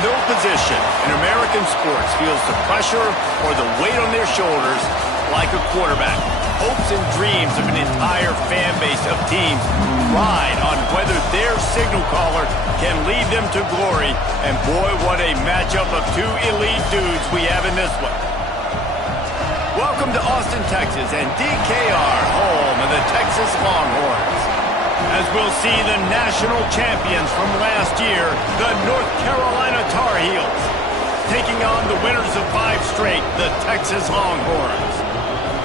No position in American sports feels the pressure or the weight on their shoulders like a quarterback. Hopes and dreams of an entire fan base of teams ride on whether their signal caller can lead them to glory. And boy, what a matchup of two elite dudes we have in this one. Welcome to Austin, Texas, and DKR, home of the Texas Longhorns. As we'll see the national champions from last year, the North Carolina Tar Heels, taking on the winners of 5 straight, the Texas Longhorns.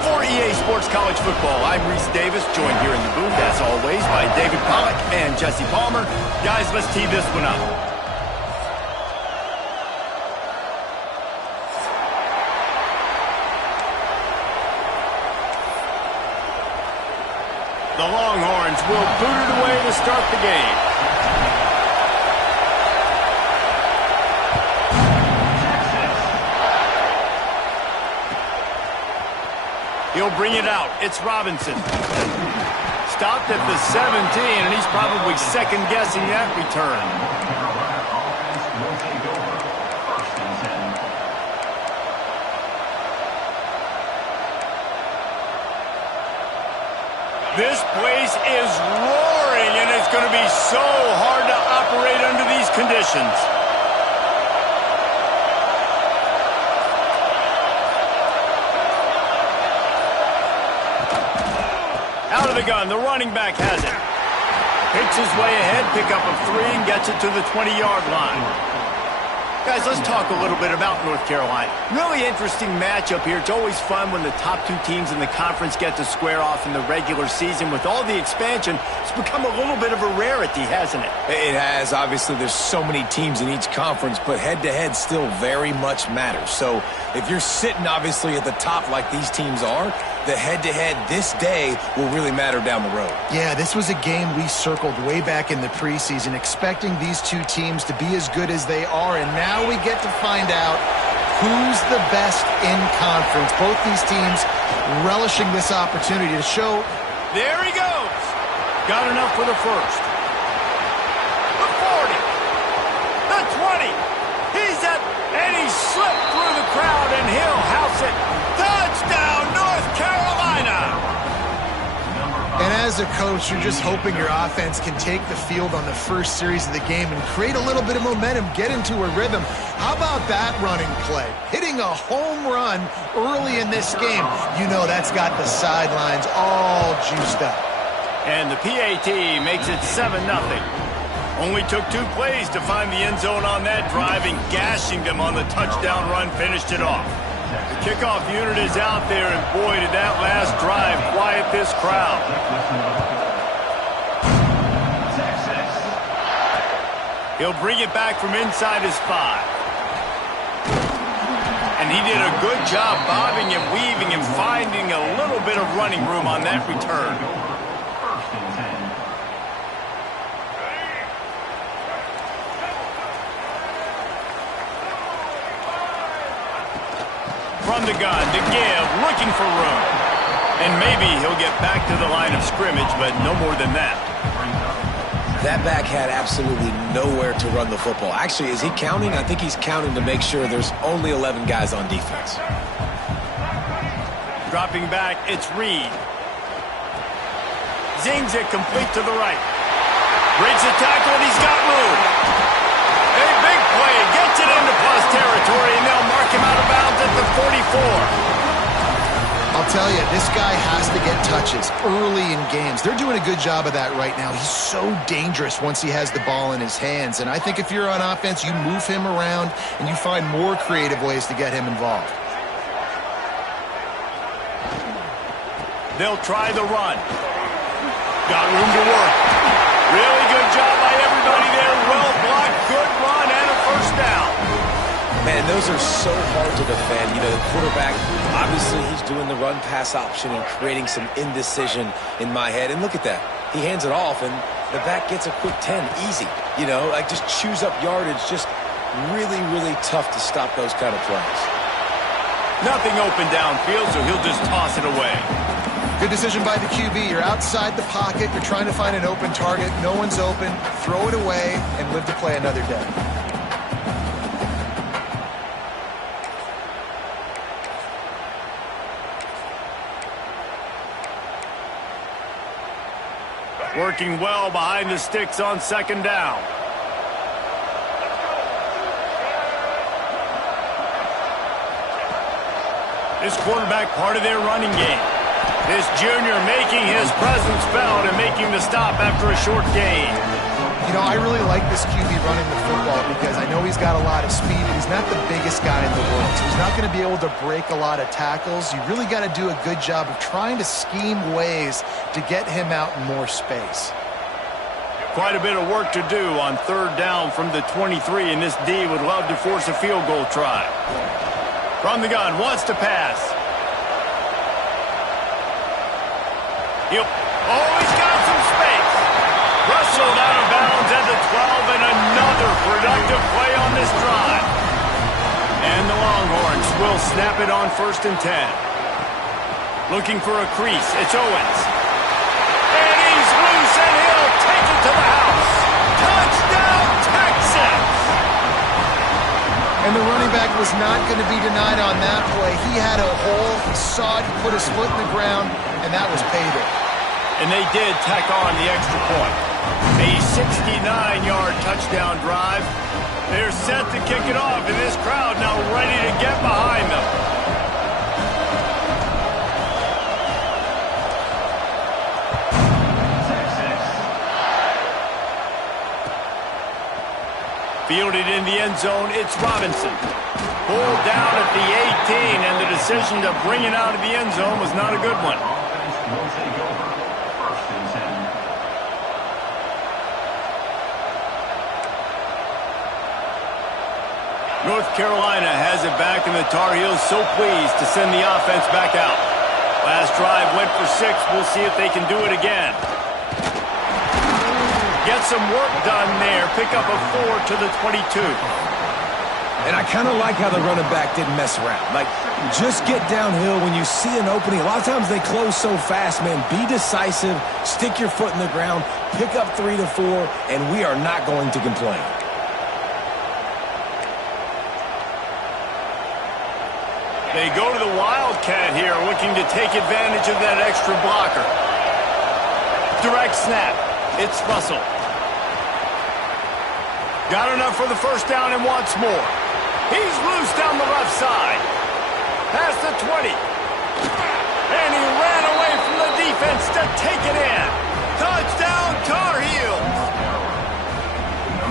For EA Sports College Football, I'm Reese Davis, joined here in the booth, as always, by David Pollack and Jesse Palmer. Guys, let's tee this one up. The Longhorns will boot it away to start the game. He'll bring it out. It's Robinson. Stopped at the 17, and he's probably second-guessing that return. This place is roaring, and it's going to be so hard to operate under these conditions. Out of the gun, the running back has it. Picks his way ahead, pick up of 3, and gets it to the 20-yard line. Guys, let's talk a little bit about North Carolina. Really interesting matchup here. It's always fun when the top 2 teams in the conference get to square off in the regular season. With all the expansion, it's become a little bit of a rarity, hasn't it? It has. Obviously, there's so many teams in each conference, but head-to-head still very much matters. So if you're sitting, obviously, at the top like these teams are, the head-to-head this day will really matter down the road. Yeah, this was a game we circled way back in the preseason, expecting these 2 teams to be as good as they are, and now we get to find out who's the best in conference. Both these teams relishing this opportunity to show. There he goes. Got enough for the first. The 40. The 20. He's at, and he slipped through the crowd, and he'll house it. Touchdown, North Carolina! And as a coach, you're just hoping your offense can take the field on the first series of the game and create a little bit of momentum, get into a rhythm. How about that running play? Hitting a home run early in this game. You know that's got the sidelines all juiced up. And the PAT makes it 7-0. Only took 2 plays to find the end zone on that drive, and gashing them on the touchdown run finished it off. The kickoff unit is out there, and boy, did that last drive quiet this crowd. He'll bring it back from inside his 5. And he did a good job bobbing and weaving and finding a little bit of running room on that return. From the gun to give, looking for room. And maybe he'll get back to the line of scrimmage, but no more than that. That back had absolutely nowhere to run the football. Actually, is he counting? I think he's counting to make sure there's only 11 guys on defense. Dropping back, it's Reed. Zings it complete to the right. Breaks the tackle, and he's got room. A big play, gets it into plus territory, and they'll mark him out of bounds at the 44. I'll tell you, this guy has to get touches early in games. They're doing a good job of that right now. He's so dangerous once he has the ball in his hands. And I think if you're on offense, you move him around and you find more creative ways to get him involved. They'll try the run. Got room to work. Really good job by everybody there. Well blocked, good run, and a first down. Man, those are so hard to defend. You know, the quarterback, obviously he's doing the run-pass option and creating some indecision in my head. And look at that. He hands it off, and the back gets a quick 10. Easy. You know, like just chews up yardage. Just really, really tough to stop those kind of plays. Nothing open downfield, so he'll just toss it away. Good decision by the QB. You're outside the pocket. You're trying to find an open target. No one's open. Throw it away and live to play another day. Working well behind the sticks on second down. This quarterback part of their running game. This junior making his presence felt and making the stop after a short gain. You know, I really like this QB running the football because I know he's got a lot of speed, but he's not the biggest guy in the world. So he's not going to be able to break a lot of tackles. You really got to do a good job of trying to scheme ways to get him out in more space. Quite a bit of work to do on third down from the 23, and this D would love to force a field goal try. From the gun, wants to pass. Oh, he's got some space. Rustled out of bounds at the 12, and another productive play on this drive. And the Longhorns will snap it on 1st and 10. Looking for a crease, it's Owens. And he's loose, and he'll take it to the house. Touchdown, Texas! And the running back was not going to be denied on that play. He had a hole, he saw it, he put his foot in the ground, and that was payday. And they did tack on the extra point. A 69-yard touchdown drive. They're set to kick it off, and this crowd now ready to get behind them. Fielded in the end zone, it's Robinson. Pulled down at the 18, and the decision to bring it out of the end zone was not a good one. North Carolina has it back, and the Tar Heels so pleased to send the offense back out. Last drive went for 6. We'll see if they can do it again. Get some work done there. Pick up a 4 to the 22. And I kind of like how the running back didn't mess around. Like, just get downhill when you see an opening. A lot of times they close so fast, man. Be decisive. Stick your foot in the ground. Pick up 3 to 4, and we are not going to complain. They go to the Wildcat here, looking to take advantage of that extra blocker. Direct snap. It's Russell. Got enough for the first down and wants more. He's loose down the left side. Past the 20. And he ran away from the defense to take it in. Touchdown, Tar Heels.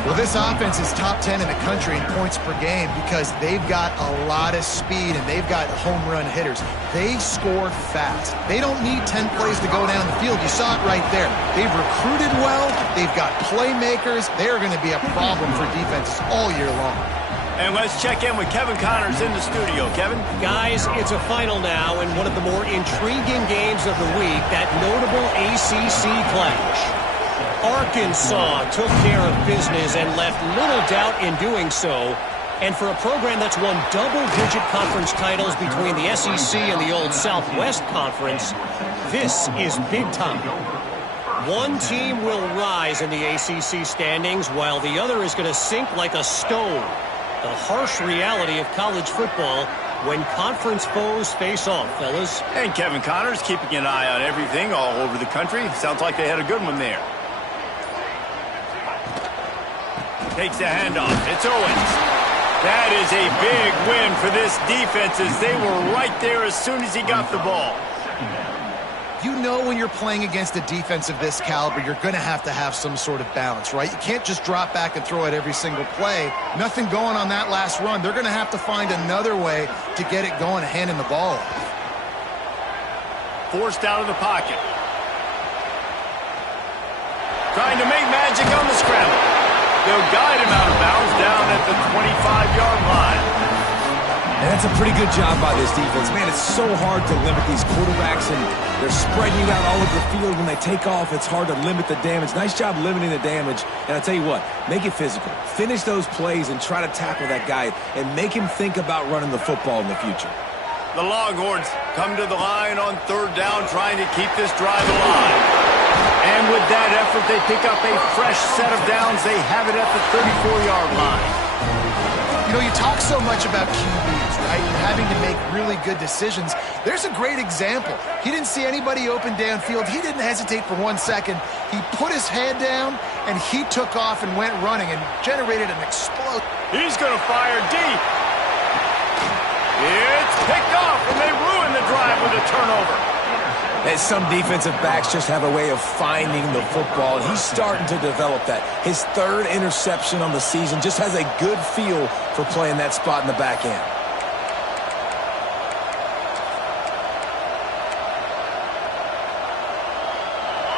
Well, this offense is top 10 in the country in points per game because they've got a lot of speed and they've got home run hitters. They score fast. They don't need 10 plays to go down the field. You saw it right there. They've recruited well. They've got playmakers. They're going to be a problem for defenses all year long. And let's check in with Kevin Connors in the studio. Kevin? Guys, it's a final now in one of the more intriguing games of the week, that notable ACC clash. Arkansas took care of business and left little doubt in doing so. And for a program that's won double-digit conference titles between the SEC and the old Southwest Conference, this is big time. One team will rise in the ACC standings while the other is going to sink like a stone. The harsh reality of college football when conference foes face off, fellas. And Kevin Connors keeping an eye on everything all over the country. Sounds like they had a good one there. Takes the handoff. It's Owens. That is a big win for this defense as they were right there as soon as he got the ball. You know when you're playing against a defense of this caliber, you're going to have some sort of balance, right? You can't just drop back and throw it every single play. Nothing going on that last run. They're going to have to find another way to get it going, handing the ball off. Forced out of the pocket. Trying to make magic on the scramble. They'll guide him out of bounds down at the 25-yard line. And that's a pretty good job by this defense. Man, it's so hard to limit these quarterbacks, and they're spreading you out all over the field. When they take off, it's hard to limit the damage. Nice job limiting the damage. And I'll tell you what, make it physical. Finish those plays and try to tackle that guy and make him think about running the football in the future. The Longhorns come to the line on third down, trying to keep this drive alive. And with that effort, they pick up a fresh set of downs. They have it at the 34-yard line. You know, you talk so much about QBs, right? And having to make really good decisions. There's a great example. He didn't see anybody open downfield. He didn't hesitate for 1 second. He put his head down, and he took off and went running and generated an explosion. He's going to fire deep. It's picked off, and they ruin the drive with a turnover. And some defensive backs just have a way of finding the football, and he's starting to develop that. His third interception on the season, just has a good feel for playing that spot in the back end.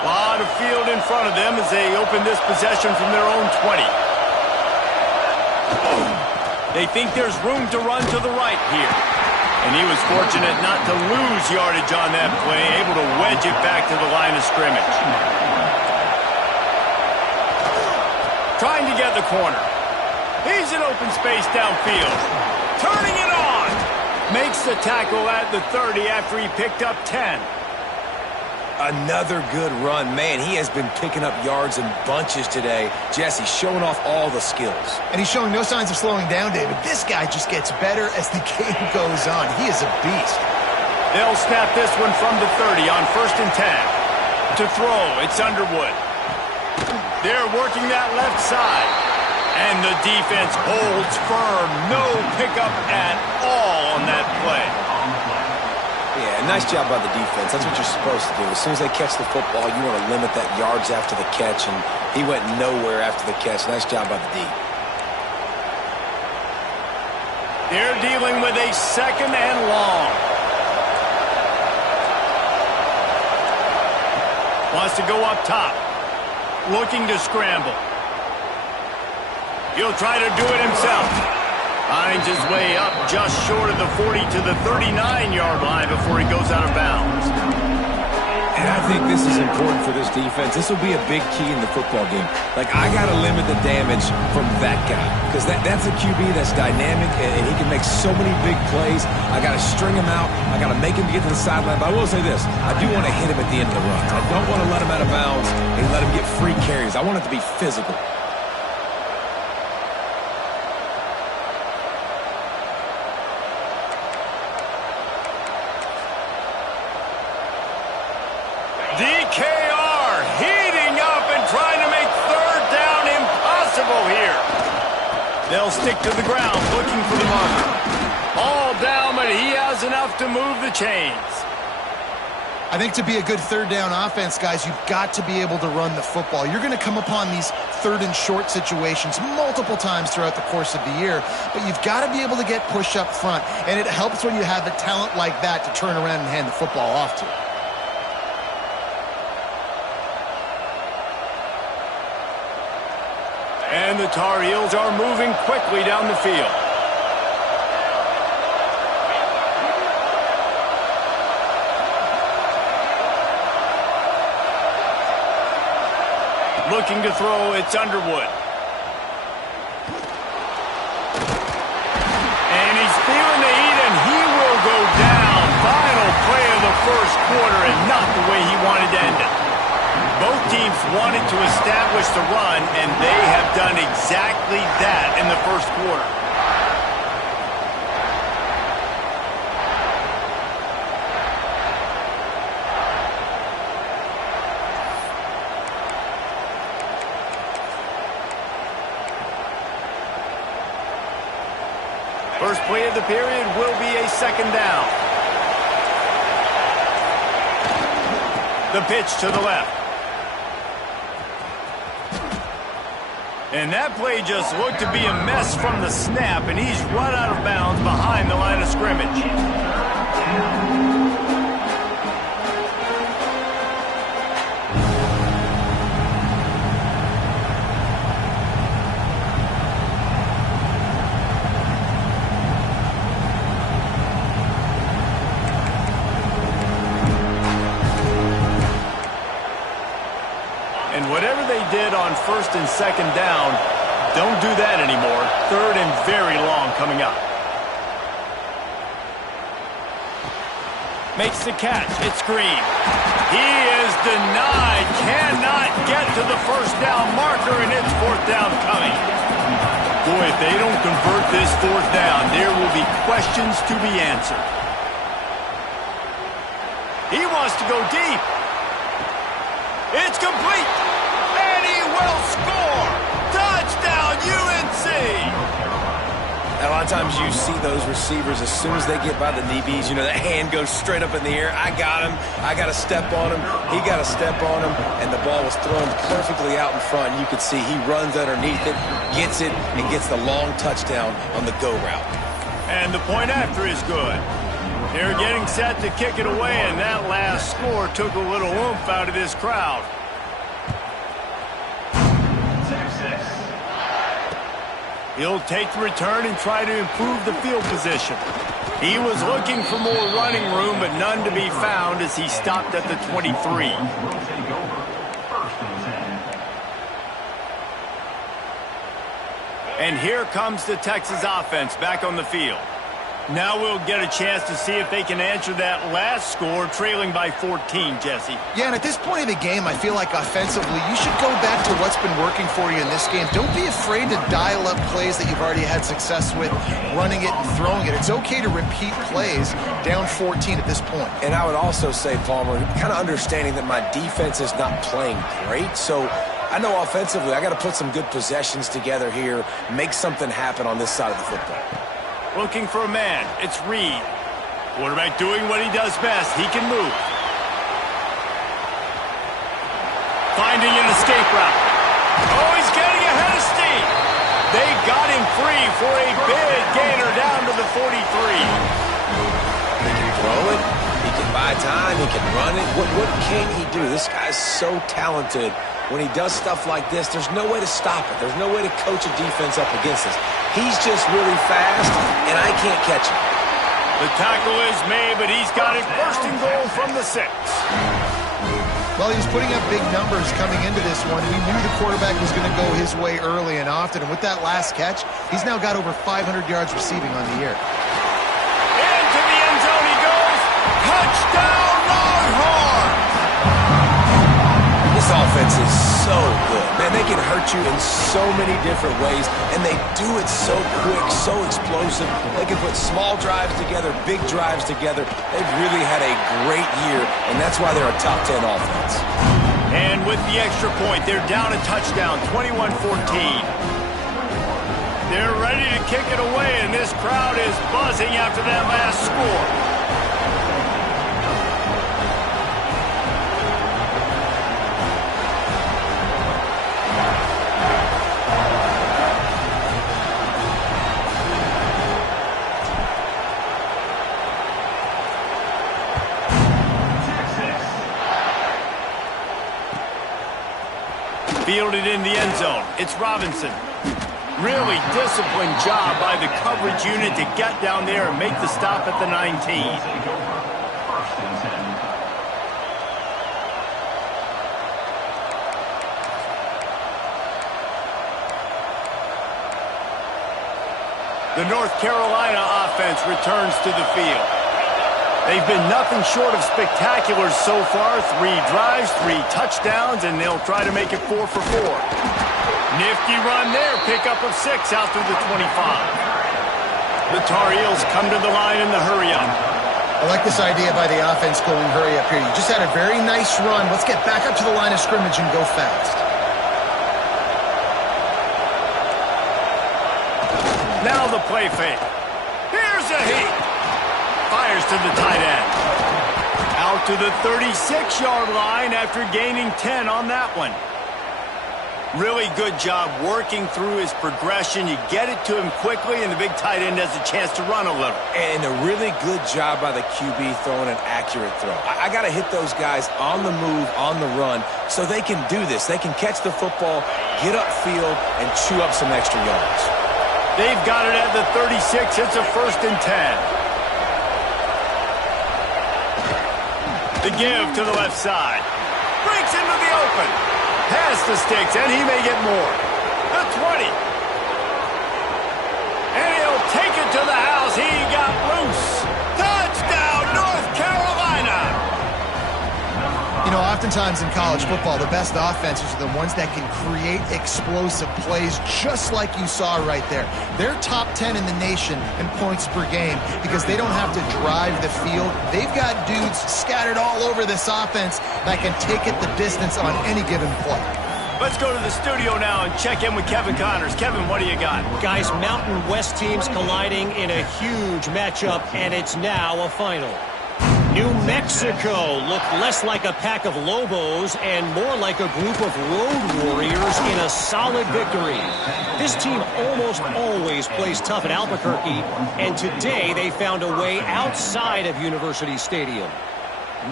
A lot of field in front of them as they open this possession from their own 20. They think there's room to run to the right here. And he was fortunate not to lose yardage on that play, able to wedge it back to the line of scrimmage. Trying to get the corner. He's in open space downfield. Turning it on. Makes the tackle at the 30 after he picked up 10. Another good run. Man, he has been picking up yards in bunches today. Jesse showing off all the skills. And he's showing no signs of slowing down, David. This guy just gets better as the game goes on. He is a beast. They'll snap this one from the 30 on 1st and 10. To throw, it's Underwood. They're working that left side. And the defense holds firm. No pickup at all on that play. Yeah, nice job by the defense. That's what you're supposed to do. As soon as they catch the football, you want to limit that yards after the catch, and he went nowhere after the catch. Nice job by the D. They're dealing with a 2nd and long. Wants to go up top. Looking to scramble. He'll try to do it himself. Finds his way up just short of the 40 to the 39-yard line before he goes out of bounds. And I think this is important for this defense. This will be a big key in the football game. Like, I got to limit the damage from that guy because that's a QB that's dynamic and he can make so many big plays. I got to string him out. I got to make him get to the sideline. But I will say this. I do want to hit him at the end of the run. I don't want to let him out of bounds and let him get free carries. I want it to be physical. DKR heating up and trying to make 3rd down impossible here. They'll stick to the ground looking for the marker. All down, but he has enough to move the chains. I think to be a good 3rd down offense, guys, you've got to be able to run the football. You're going to come upon these 3rd and short situations multiple times throughout the course of the year, but you've got to be able to get push up front, and it helps when you have a talent like that to turn around and hand the football off to. And the Tar Heels are moving quickly down the field. Looking to throw, it's Underwood. And he's feeling the heat, and he will go down. Final play of the 1st quarter, and not the way he wanted to end it. Both teams wanted to establish the run, and they have done exactly that in the 1st quarter. First play of the period will be a 2nd down. The pitch to the left. And that play just looked to be a mess from the snap, and he's run out of bounds behind the line of scrimmage. And whatever they did on 1st and 2nd down, don't do that anymore. 3rd and very long coming up. Makes the catch. It's Green. He is denied. Cannot get to the 1st down marker, and it's 4th down coming. Boy, if they don't convert this 4th down, questions to be answered. He wants to go deep. It's complete. And he will score. Touchdown, UNC. A lot of times you see those receivers, as soon as they get by the knee beads, you know, that hand goes straight up in the air. I got him. I got to step on him. He got to step on him. And the ball was thrown perfectly out in front. And you could see he runs underneath it, gets it, and gets the long touchdown on the go route. And the point after is good. They're getting set to kick it away, and that last score took a little oomph out of this crowd. He'll take the return and try to improve the field position. He was looking for more running room, but none to be found as he stopped at the 23. And here comes the Texas offense back on the field. Now we'll get a chance to see if they can answer that last score, trailing by 14, Jesse. Yeah, and at this point of the game, I feel like offensively, you should go back to what's been working for you in this game. Don't be afraid to dial up plays that you've already had success with, running it and throwing it. It's okay to repeat plays down 14 at this point. And I would also say, Palmer, kind of understanding that my defense is not playing great, so I know offensively I got to put some good possessions together here, make something happen on this side of the football. Looking for a man. It's Reed. Quarterback doing what he does best. He can move. Finding an escape route. Oh, he's getting ahead of steam. They got him free for a big gainer down to the 43. He can throw it. He can buy time. He can run it. What can he do? This guy's so talented. When he does stuff like this, there's no way to stop it. There's no way to coach a defense up against this. He's just really fast, and I can't catch him. The tackle is made, but he's got it first and goal from the 6. Well, he was putting up big numbers coming into this one. We knew the quarterback was going to go his way early and often, and with that last catch, he's now got over 500 yards receiving on the year. Into the end zone he goes. Touchdown, Longhorns! This offense is so good. Man, they can hurt you in so many different ways, and they do it so quick, so explosive. They can put small drives together, big drives together. They've really had a great year, and that's why they're a top 10 offense. And with the extra point, they're down a touchdown, 21-14. They're ready to kick it away, and this crowd is buzzing after that last score. Fielded in the end zone. It's Robinson. Really disciplined job by the coverage unit to get down there and make the stop at the 19. The North Carolina offense returns to the field. They've been nothing short of spectacular so far. 3 drives, 3 touchdowns, and they'll try to make it 4 for 4. Nifty run there, pickup of 6 out through the 25. The Tar Heels come to the line in the hurry-up. I like this idea by the offense going hurry up here. You just had a very nice run. Let's get back up to the line of scrimmage and go fast. Now the play fake. Here's a heat. Fires to the tight end. Out to the 36-yard line after gaining 10 on that one. Really good job working through his progression. You get it to him quickly, and the big tight end has a chance to run a little. And a really good job by the QB throwing an accurate throw. I got to hit those guys on the move, on the run, so they can do this. They can catch the football, get upfield, and chew up some extra yards. They've got it at the 36. It's a 1st and 10. The give to the left side. Breaks into the open. Pass the sticks, and he may get more. The 20. And he'll take it to the house. He got loose. Touchdown, North Carolina. You know, Oftentimes in college football, the best offenses are the ones that can create explosive plays just like you saw right there. They're top 10 in the nation in points per game because they don't have to drive the field. They've got dudes scattered all over this offense that can take it the distance on any given play. Let's go to the studio now and check in with Kevin Connors. Kevin, what do you got? Guys, Mountain West teams colliding in a huge matchup, and it's now a final. New Mexico looked less like a pack of Lobos and more like a group of road warriors in a solid victory. This team almost always plays tough at Albuquerque, and today they found a way outside of University Stadium.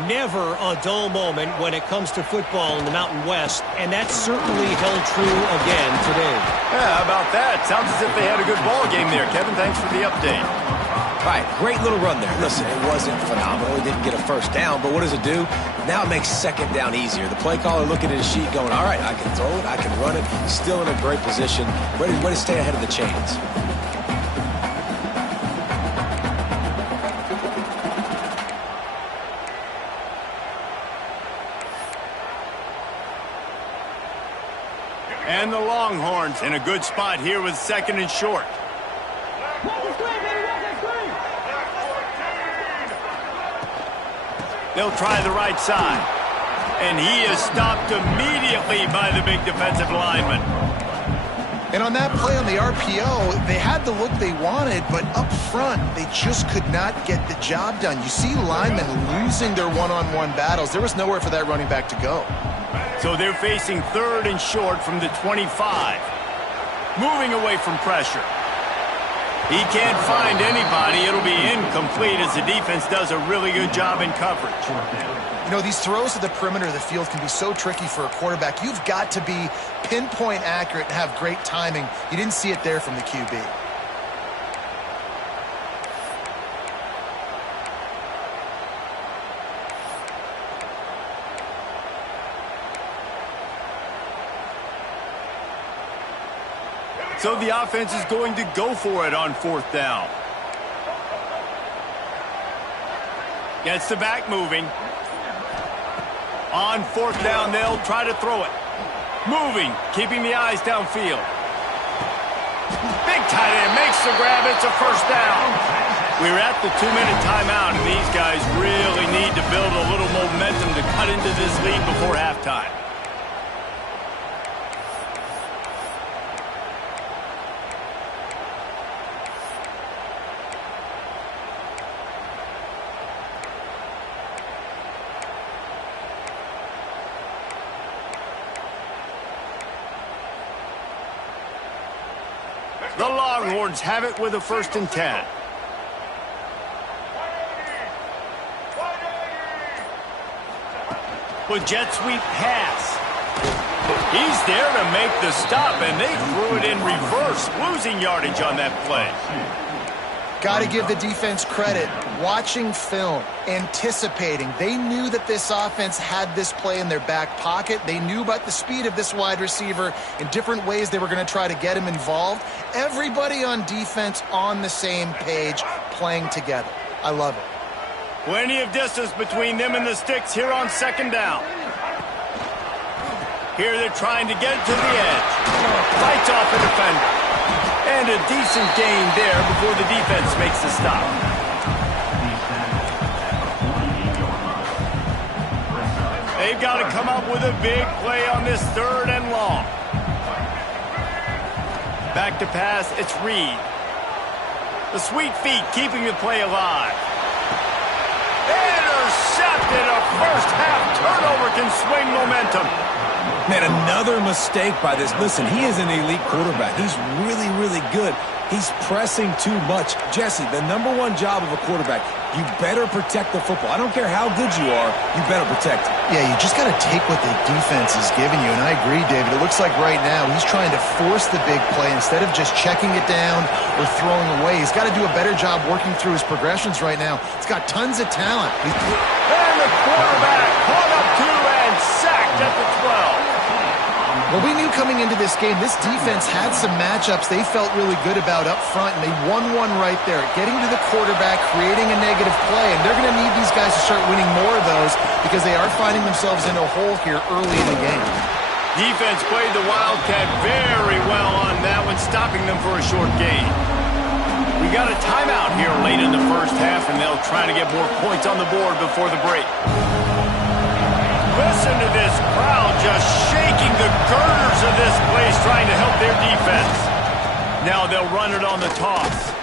Never a dull moment when it comes to football in the Mountain West, and that certainly held true again today. Yeah, how about that? Sounds as if they had a good ball game there. Kevin, thanks for the update. All right, great little run there. Listen, it wasn't phenomenal. He didn't get a first down, but what does it do? Now it makes second down easier. The play caller looking at his sheet going, all right, I can throw it, I can run it. Still in a great position. Ready to stay ahead of the chains. And the Longhorns in a good spot here with second and short. They'll try the right side. And he is stopped immediately by the big defensive lineman. And on that play on the RPO, they had the look they wanted, but up front, they just could not get the job done. You see linemen losing their one-on-one battles. There was nowhere for that running back to go. So they're facing third and short from the 25. Moving away from pressure. He can't find anybody. It'll be incomplete as the defense does a really good job in coverage. You know, these throws to the perimeter of the field can be so tricky for a quarterback. You've got to be pinpoint accurate and have great timing. You didn't see it there from the QB. So the offense is going to go for it on fourth down. Gets the back moving. On fourth down, they'll try to throw it. Moving, keeping the eyes downfield. Big tight end makes the grab. It's a first down. We're at the 2-minute timeout, and these guys really need to build a little momentum to cut into this lead before halftime. The Longhorns have it with a 1st and 10. With jet sweep pass. He's there to make the stop, and they threw it in reverse, losing yardage on that play. Got to give the defense credit. Watching film, anticipating. They knew that this offense had this play in their back pocket. They knew about the speed of this wide receiver in different ways they were going to try to get him involved. Everybody on defense on the same page, playing together. I love it. Plenty of distance between them and the sticks here on 2nd down. Here they're trying to get to the edge. Fights off a defender. And a decent gain there before the defense makes the stop. They've got to come up with a big play on this 3rd and long. Back to pass, it's Reed. The sweet feet keeping the play alive. Intercepted. A first-half turnover can swing momentum. Man, another mistake by this. Listen, he is an elite quarterback. He's really, really good. He's pressing too much. Jesse, the #1 job of a quarterback, you better protect the football. I don't care how good you are, you better protect it. Yeah, you just got to take what the defense is giving you, and I agree, David. It looks like right now he's trying to force the big play instead of just checking it down or throwing away. He's got to do a better job working through his progressions right now. He's got tons of talent. And the quarterback caught up to and sacked at the 12. Well, we knew coming into this game, this defense had some matchups they felt really good about up front, and they won one right there, getting to the quarterback, creating a negative play, and they're going to need these guys to start winning more of those because they are finding themselves in a hole here early in the game. Defense played the Wildcat very well on that one, stopping them for a short gain. We got a timeout here late in the first half, and they'll try to get more points on the board before the break. Listen to this crowd just shaking the girders of this place, trying to help their defense. Now they'll run it on the toss.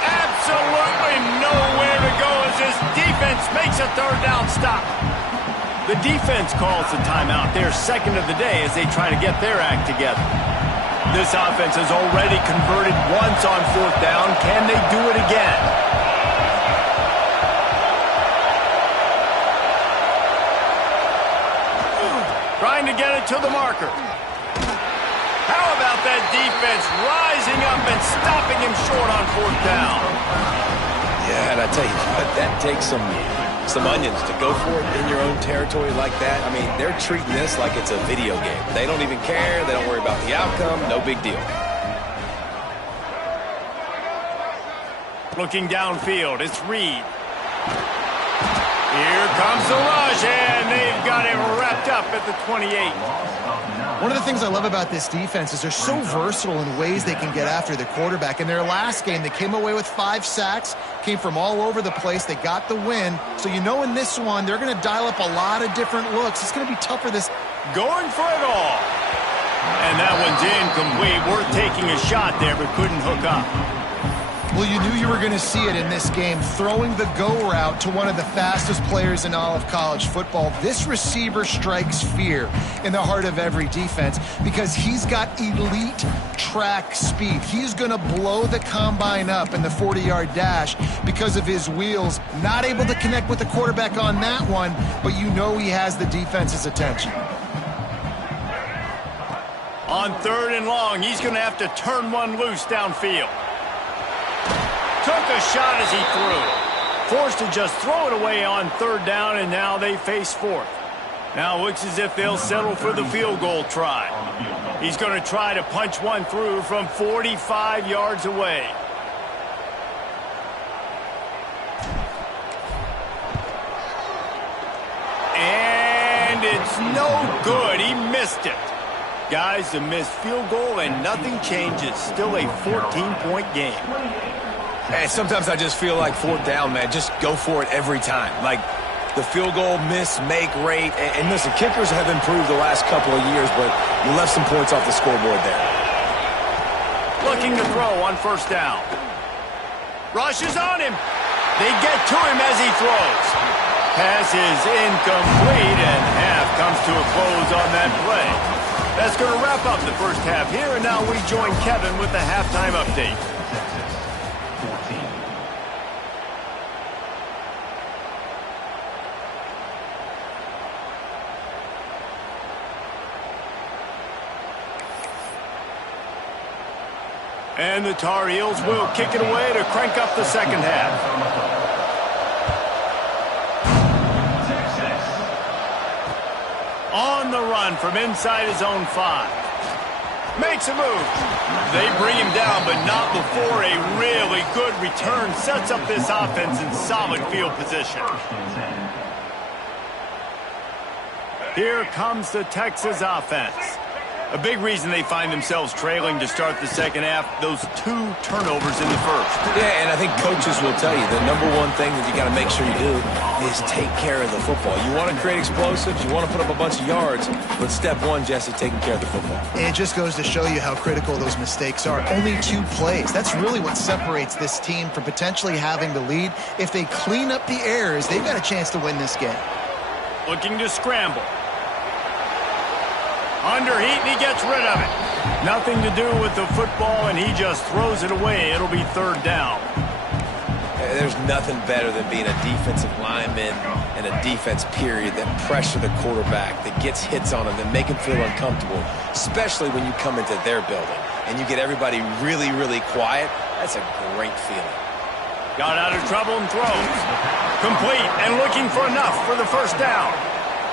Absolutely nowhere to go as this defense makes a third down stop. The defense calls the timeout, their second of the day, as they try to get their act together. This offense has already converted once on fourth down. Can they do it again? Trying to get it to the marker. How about that defense rising up and stopping him short on fourth down? Yeah, and I tell you what, that takes some onions to go for it in your own territory like that. I mean, they're treating this like it's a video game. They don't even care. They don't worry about the outcome. No big deal. Looking downfield, it's Reed. Here comes the rush, and they've got it wrapped up at the 28. One of the things I love about this defense is they're so versatile in ways they can get after the quarterback. In their last game, they came away with 5 sacks, came from all over the place. They got the win. So you know in this one, they're going to dial up a lot of different looks. It's going to be tough for this. Going for it all. And that one's incomplete. Worth taking a shot there, but couldn't hook up. Well, you knew you were going to see it in this game, throwing the go route to one of the fastest players in all of college football. This receiver strikes fear in the heart of every defense because he's got elite track speed. He's going to blow the combine up in the 40-yard dash because of his wheels. Not able to connect with the quarterback on that one, but you know he has the defense's attention. On third and long, he's going to have to turn one loose downfield. Took a shot as he threw. Forced to just throw it away on third down, and now they face fourth. Now it looks as if they'll settle for the field goal try. He's going to try to punch one through from 45 yards away. And it's no good. He missed it. Guys, a missed field goal and nothing changes. Still a 14-point game. Hey, sometimes I just feel like fourth down, man. Just go for it every time. Like the field goal miss-make rate. And listen, kickers have improved the last couple of years, but you left some points off the scoreboard there. Looking to throw on first down. Rushes on him. They get to him as he throws. Pass is incomplete, and half comes to a close on that play. That's going to wrap up the first half here, and now we join Kevin with the halftime update. And the Tar Heels will kick it away to crank up the second half. On the run from inside his own 5. Makes a move. They bring him down, but not before a really good return sets up this offense in solid field position. Here comes the Texas offense. A big reason they find themselves trailing to start the second half, those 2 turnovers in the first. Yeah, and I think coaches will tell you the number one thing that you got to make sure you do is take care of the football. You want to create explosives, you want to put up a bunch of yards, but step one, Jesse, taking care of the football. It just goes to show you how critical those mistakes are. Only 2 plays. That's really what separates this team from potentially having the lead. If they clean up the errors, they've got a chance to win this game. Looking to scramble. Under heat, and he gets rid of it. Nothing to do with the football, and he just throws it away. It'll be third down. There's nothing better than being a defensive lineman and a defense period that pressure the quarterback, that gets hits on him, that make him feel uncomfortable, especially when you come into their building and you get everybody really, really quiet. That's a great feeling. Got out of trouble and throws. Complete and looking for enough for the first down.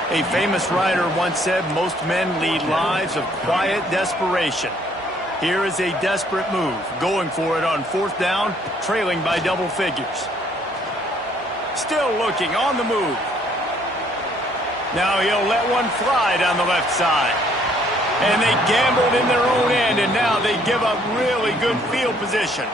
A famous writer once said most men lead lives of quiet desperation. Here is a desperate move, going for it on 4th down, trailing by double figures. Still looking on the move. Now he'll let one fly down the left side. And they gambled in their own end, and now they give up really good field position.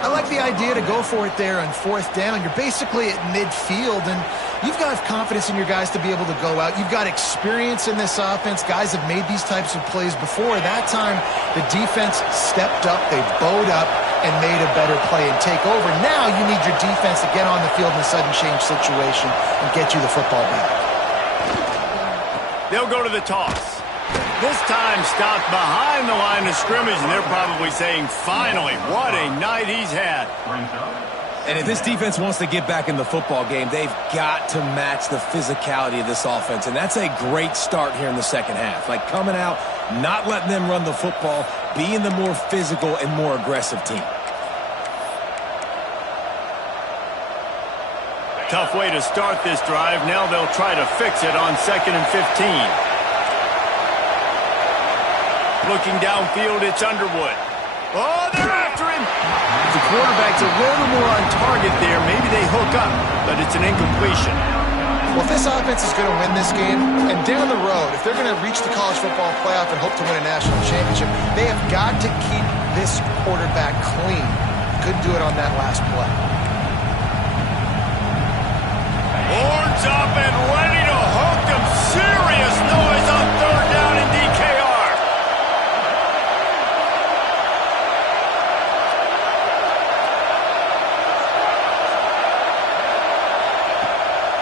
I like the idea to go for it there on 4th down. You're basically at midfield, and you've got confidence in your guys to be able to go out. You've got experience in this offense. Guys have made these types of plays before. That time, the defense stepped up. They bowed up and made a better play and take over. Now you need your defense to get on the field in a sudden change situation and get you the football back. They'll go to the toss. This time stopped behind the line of scrimmage, and they're probably saying, finally, what a night he's had. And if this defense wants to get back in the football game, they've got to match the physicality of this offense. And that's a great start here in the second half. Like coming out, not letting them run the football, being the more physical and more aggressive team. Tough way to start this drive. Now they'll try to fix it on 2nd and 15. Looking downfield, it's Underwood. Oh, they're after him. The quarterback's a little more on target there. Maybe they hook up, but it's an incompletion. Well, if this offense is going to win this game, and down the road, if they're going to reach the college football playoff and hope to win a national championship, they have got to keep this quarterback clean. Couldn't do it on that last play. Horns up and ready to hook them. Serious noise on 3rd down in DKR.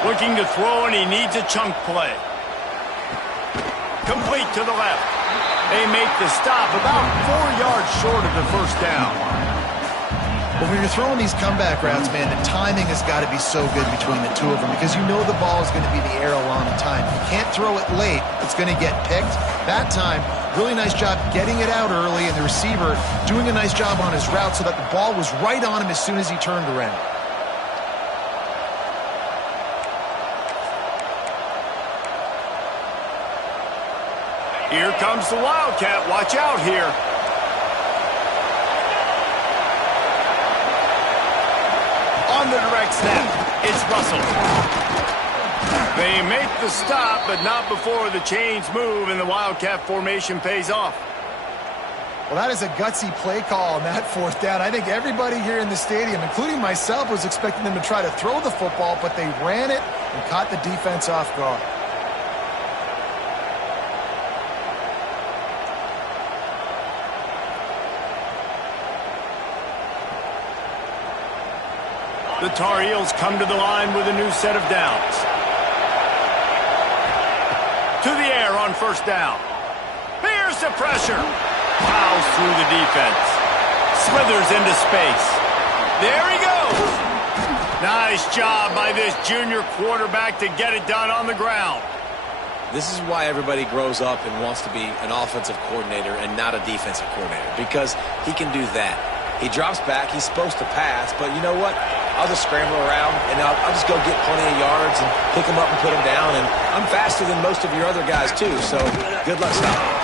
Looking to throw, and he needs a chunk play. Complete to the left. They make the stop about 4 yards short of the 1st down. But when you're throwing these comeback routes, man, the timing has got to be so good between the two of them because you know the ball is going to be the air a long time. If you can't throw it late, it's going to get picked. That time, really nice job getting it out early, and the receiver doing a nice job on his route so that the ball was right on him as soon as he turned around. Here comes the Wildcat. Watch out here. On the direct snap, it's Russell. They make the stop, but not before the chains move and the Wildcat formation pays off. Well, that is a gutsy play call on that 4th down. I think everybody here in the stadium, including myself, was expecting them to try to throw the football, but they ran it and caught the defense off guard. The Tar Heels come to the line with a new set of downs. To the air on 1st down. Here's the pressure. Plows through the defense. Slithers into space. There he goes. Nice job by this junior quarterback to get it done on the ground. This is why everybody grows up and wants to be an offensive coordinator and not a defensive coordinator, because he can do that. He drops back. He's supposed to pass, but you know what? I'll just scramble around, and I'll just go get plenty of yards and pick them up and put them down. And I'm faster than most of your other guys, too, so good luck stopping.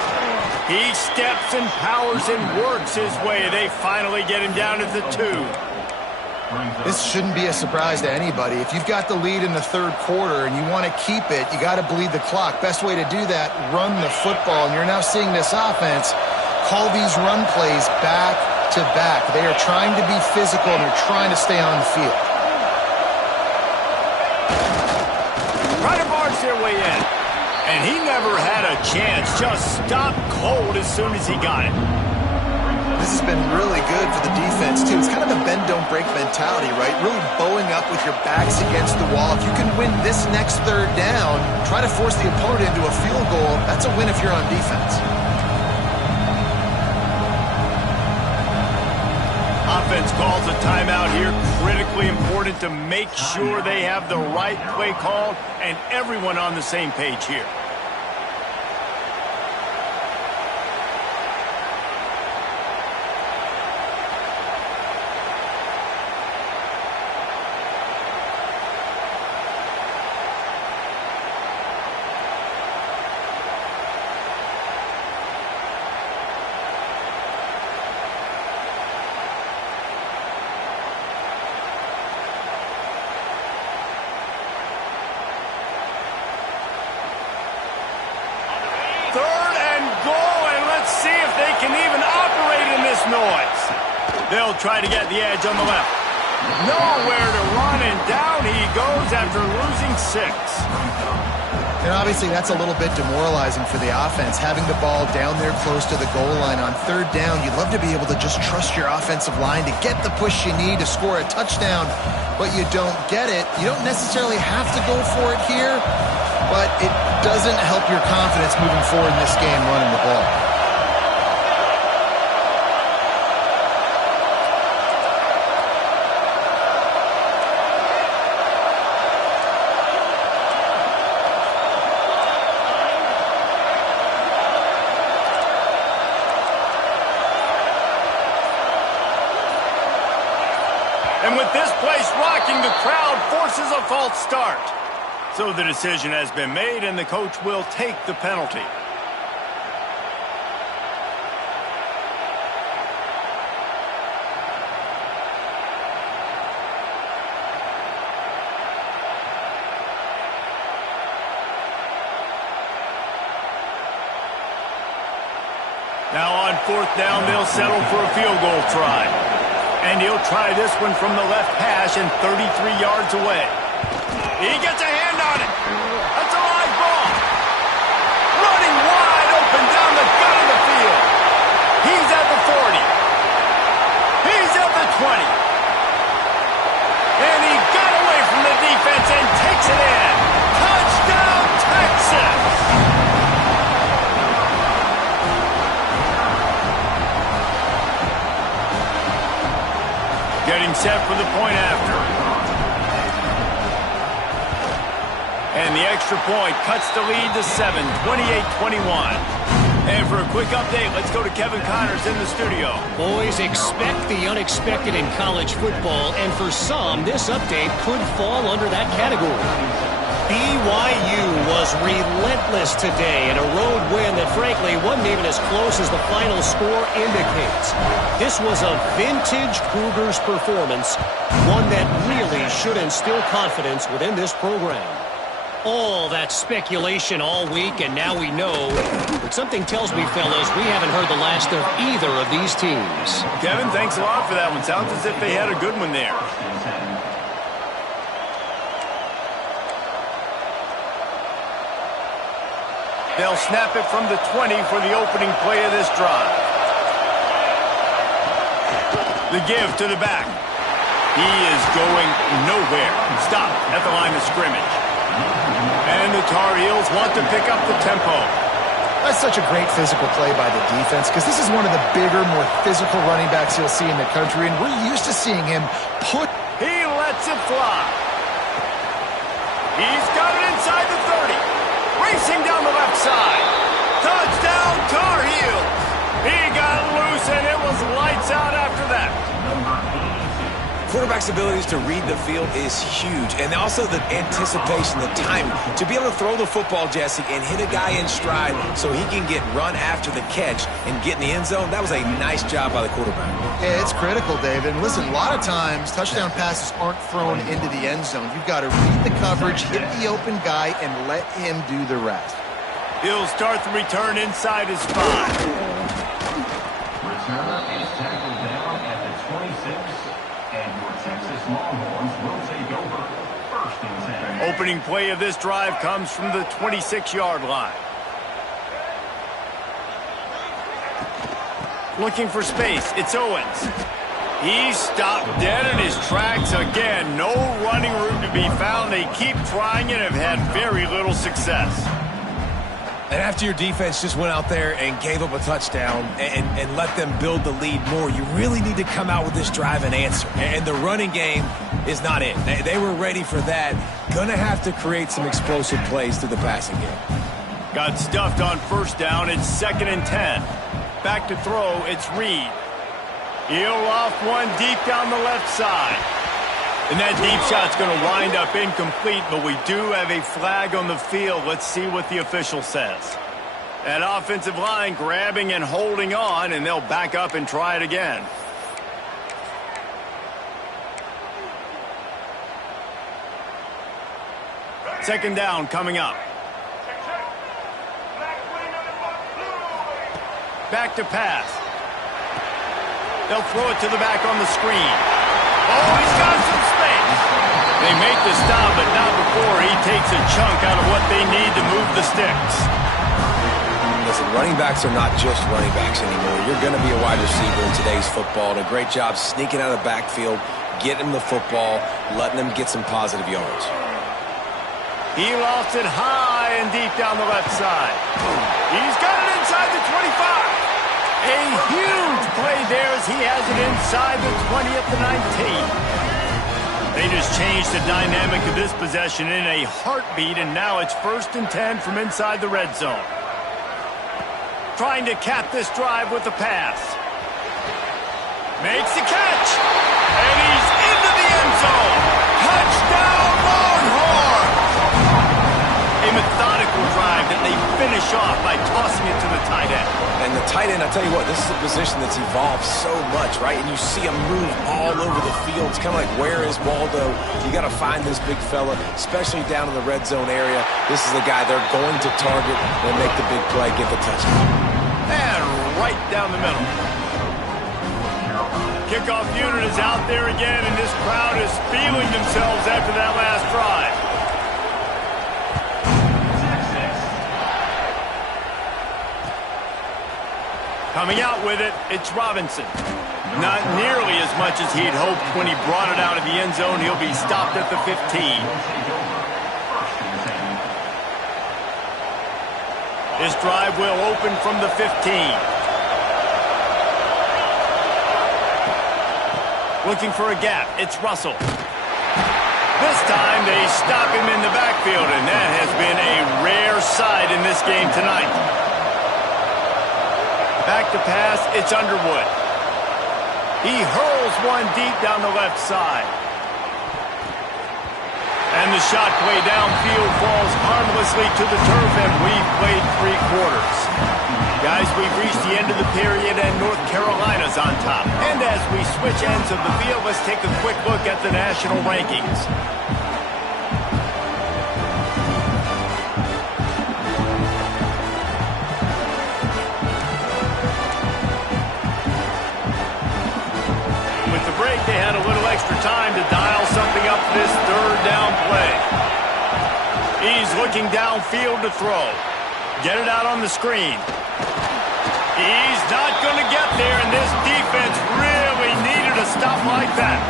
He steps and powers and works his way. They finally get him down at the 2. This shouldn't be a surprise to anybody. If you've got the lead in the 3rd quarter and you want to keep it, you got to bleed the clock. Best way to do that, run the football. And you're now seeing this offense call these run plays back to back. They are trying to be physical, and they're trying to stay on the field. Try to barge their way in. And he never had a chance. Just stopped cold as soon as he got it. This has been really good for the defense, too. It's kind of a bend-don't-break mentality, right? Really bowing up with your backs against the wall. If you can win this next 3rd down, try to force the opponent into a field goal. That's a win if you're on defense. Offense calls a timeout here. Critically important to make sure they have the right play called and everyone on the same page here. cooperate in this noise. They'll try to get the edge on the left. Nowhere to run, and down he goes after losing 6. And obviously that's a little bit demoralizing for the offense, having the ball down there close to the goal line on 3rd down. You'd love to be able to just trust your offensive line to get the push you need to score a touchdown, but you don't get it. You don't necessarily have to go for it here, but it doesn't help your confidence moving forward in this game running the ball. And with this place rocking, the crowd forces a false start. So the decision has been made, and the coach will take the penalty. Now on 4th down, they'll settle for a field goal try. And he'll try this one from the left hash and 33 yards away. He gets a hand on it. That's a live ball. Running wide open down the gut of the field. He's at the 40. He's at the 20. And he got away from the defense and takes it in. Touchdown, Texas! Getting set for the point after. And the extra point cuts the lead to 7, 28-21. And for a quick update, let's go to Kevin Connors in the studio. Boys, expect the unexpected in college football, and for some, this update could fall under that category. BYU was relentless today in a road win that, frankly, wasn't even as close as the final score indicates. This was a vintage Cougars performance, one that really should instill confidence within this program. All that speculation all week, and now we know. But something tells me, fellas, we haven't heard the last of either of these teams. Kevin, thanks a lot for that one. Sounds as if they had a good one there. They'll snap it from the 20 for the opening play of this drive. The give to the back. He is going nowhere. Stop at the line of scrimmage. And the Tar Heels want to pick up the tempo. That's such a great physical play by the defense, because this is one of the bigger, more physical running backs you'll see in the country, and we're used to seeing him put... He lets it fly. He's got it inside the 30. Racing down the left side. Touchdown, Tar Heels. He got loose, and it was lights out after that. Quarterback's abilities to read the field is huge, and also the anticipation, the timing. To be able to throw the football, Jesse, and hit a guy in stride so he can get run after the catch and get in the end zone, that was a nice job by the quarterback. Yeah, it's critical, David. And listen, a lot of times touchdown passes aren't thrown into the end zone. You've got to read the coverage, hit the open guy, and let him do the rest. He'll start the return inside his 5. Returner is tackled down at the 26, and your Texas Longhorns will take over. 1st and 10. Opening play of this drive comes from the 26-yard line. Looking for space. It's Owens. He's stopped dead in his tracks again. No running room to be found. They keep trying and have had very little success. And after your defense just went out there and gave up a touchdown and let them build the lead more, you really need to come out with this drive and answer. And the running game is not it. They were ready for that. Gonna have to create some explosive plays through the passing game. Got stuffed on 1st down. It's 2nd and 10. Back to throw. It's Reed. He'll off one deep down the left side. And that deep shot's going to wind up incomplete, but we do have a flag on the field. Let's see what the official says. That offensive line grabbing and holding on, and they'll back up and try it again. Second down coming up. Back to pass. They'll throw it to the back on the screen. Oh, he's got some space. They make the stop, but not before he takes a chunk out of what they need to move the sticks. Listen, running backs are not just running backs anymore. You're going to be a wide receiver in today's football. And a great job sneaking out of the backfield, getting him the football, letting him get some positive yards. He lost it high and deep down the left side. He's got it inside the 25. A huge play there as he has it inside the 20 at the 19. They just changed the dynamic of this possession in a heartbeat, and now it's 1st and 10 from inside the red zone. Trying to cap this drive with a pass. Makes the catch. And he's into the end zone. Touchdown, Longhorns! A methodical drive that they finish off by tossing it to the tight end. And the tight end, I tell you what, this is a position that's evolved so much, right? And you see him move all over the field. It's kind of like, where is Waldo? You got to find this big fella, especially down in the red zone area. This is the guy they're going to target and make the big play, get the touchdown. And right down the middle. Kickoff unit is out there again, and this crowd is feeling themselves after that last drive. Coming out with it, it's Robinson. Not nearly as much as he'd hoped when he brought it out of the end zone. He'll be stopped at the 15. This drive will open from the 15. Looking for a gap, it's Russell. This time they stop him in the backfield, and that has been a rare sight in this game tonight. Back to pass, it's Underwood. He hurls one deep down the left side. And the shot play downfield falls harmlessly to the turf, and we've played 3 quarters. Guys, we've reached the end of the period, and North Carolina's on top. And as we switch ends of the field, let's take a quick look at the national rankings. With the break, they had a little extra time to dial something up this 3rd down play. He's looking downfield to throw. Get it out on the screen. He's not going to get there, and this defense really needed a stop like that.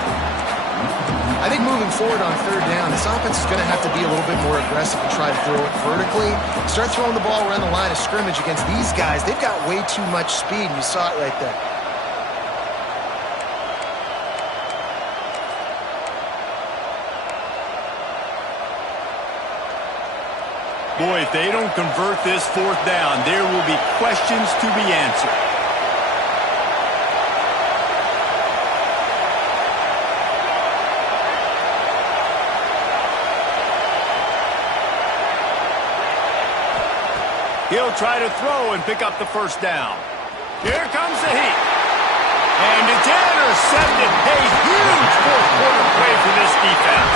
I think moving forward on 3rd down, this offense is going to have to be a little bit more aggressive and try to throw it vertically. Start throwing the ball around the line of scrimmage against these guys. They've got way too much speed, and you saw it right there. Boy, if they don't convert this 4th down, there will be questions to be answered. He'll try to throw and pick up the 1st down. Here comes the heat. And it's intercepted. A huge 4th quarter play for this defense.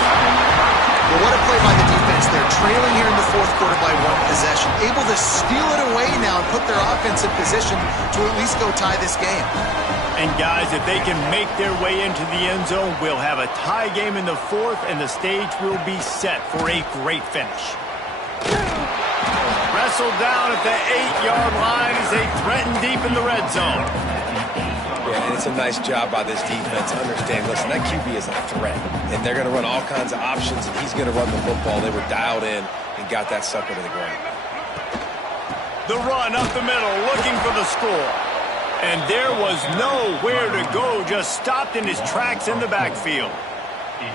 Well, what a play by the defense. They're trailing here in the 4th quarter by 1 possession. Able to steal it away now and put their offense in position to at least go tie this game. And guys, if they can make their way into the end zone, we'll have a tie game in the 4th, and the stage will be set for a great finish. Wrestled down at the 8-yard line as they threaten deep in the red zone. Yeah, and it's a nice job by this defense. Understand, listen, that QB is a threat, and they're going to run all kinds of options, and he's going to run the football. They were dialed in and got that sucker to the ground. The run up the middle, looking for the score. And there was nowhere to go, just stopped in his tracks in the backfield.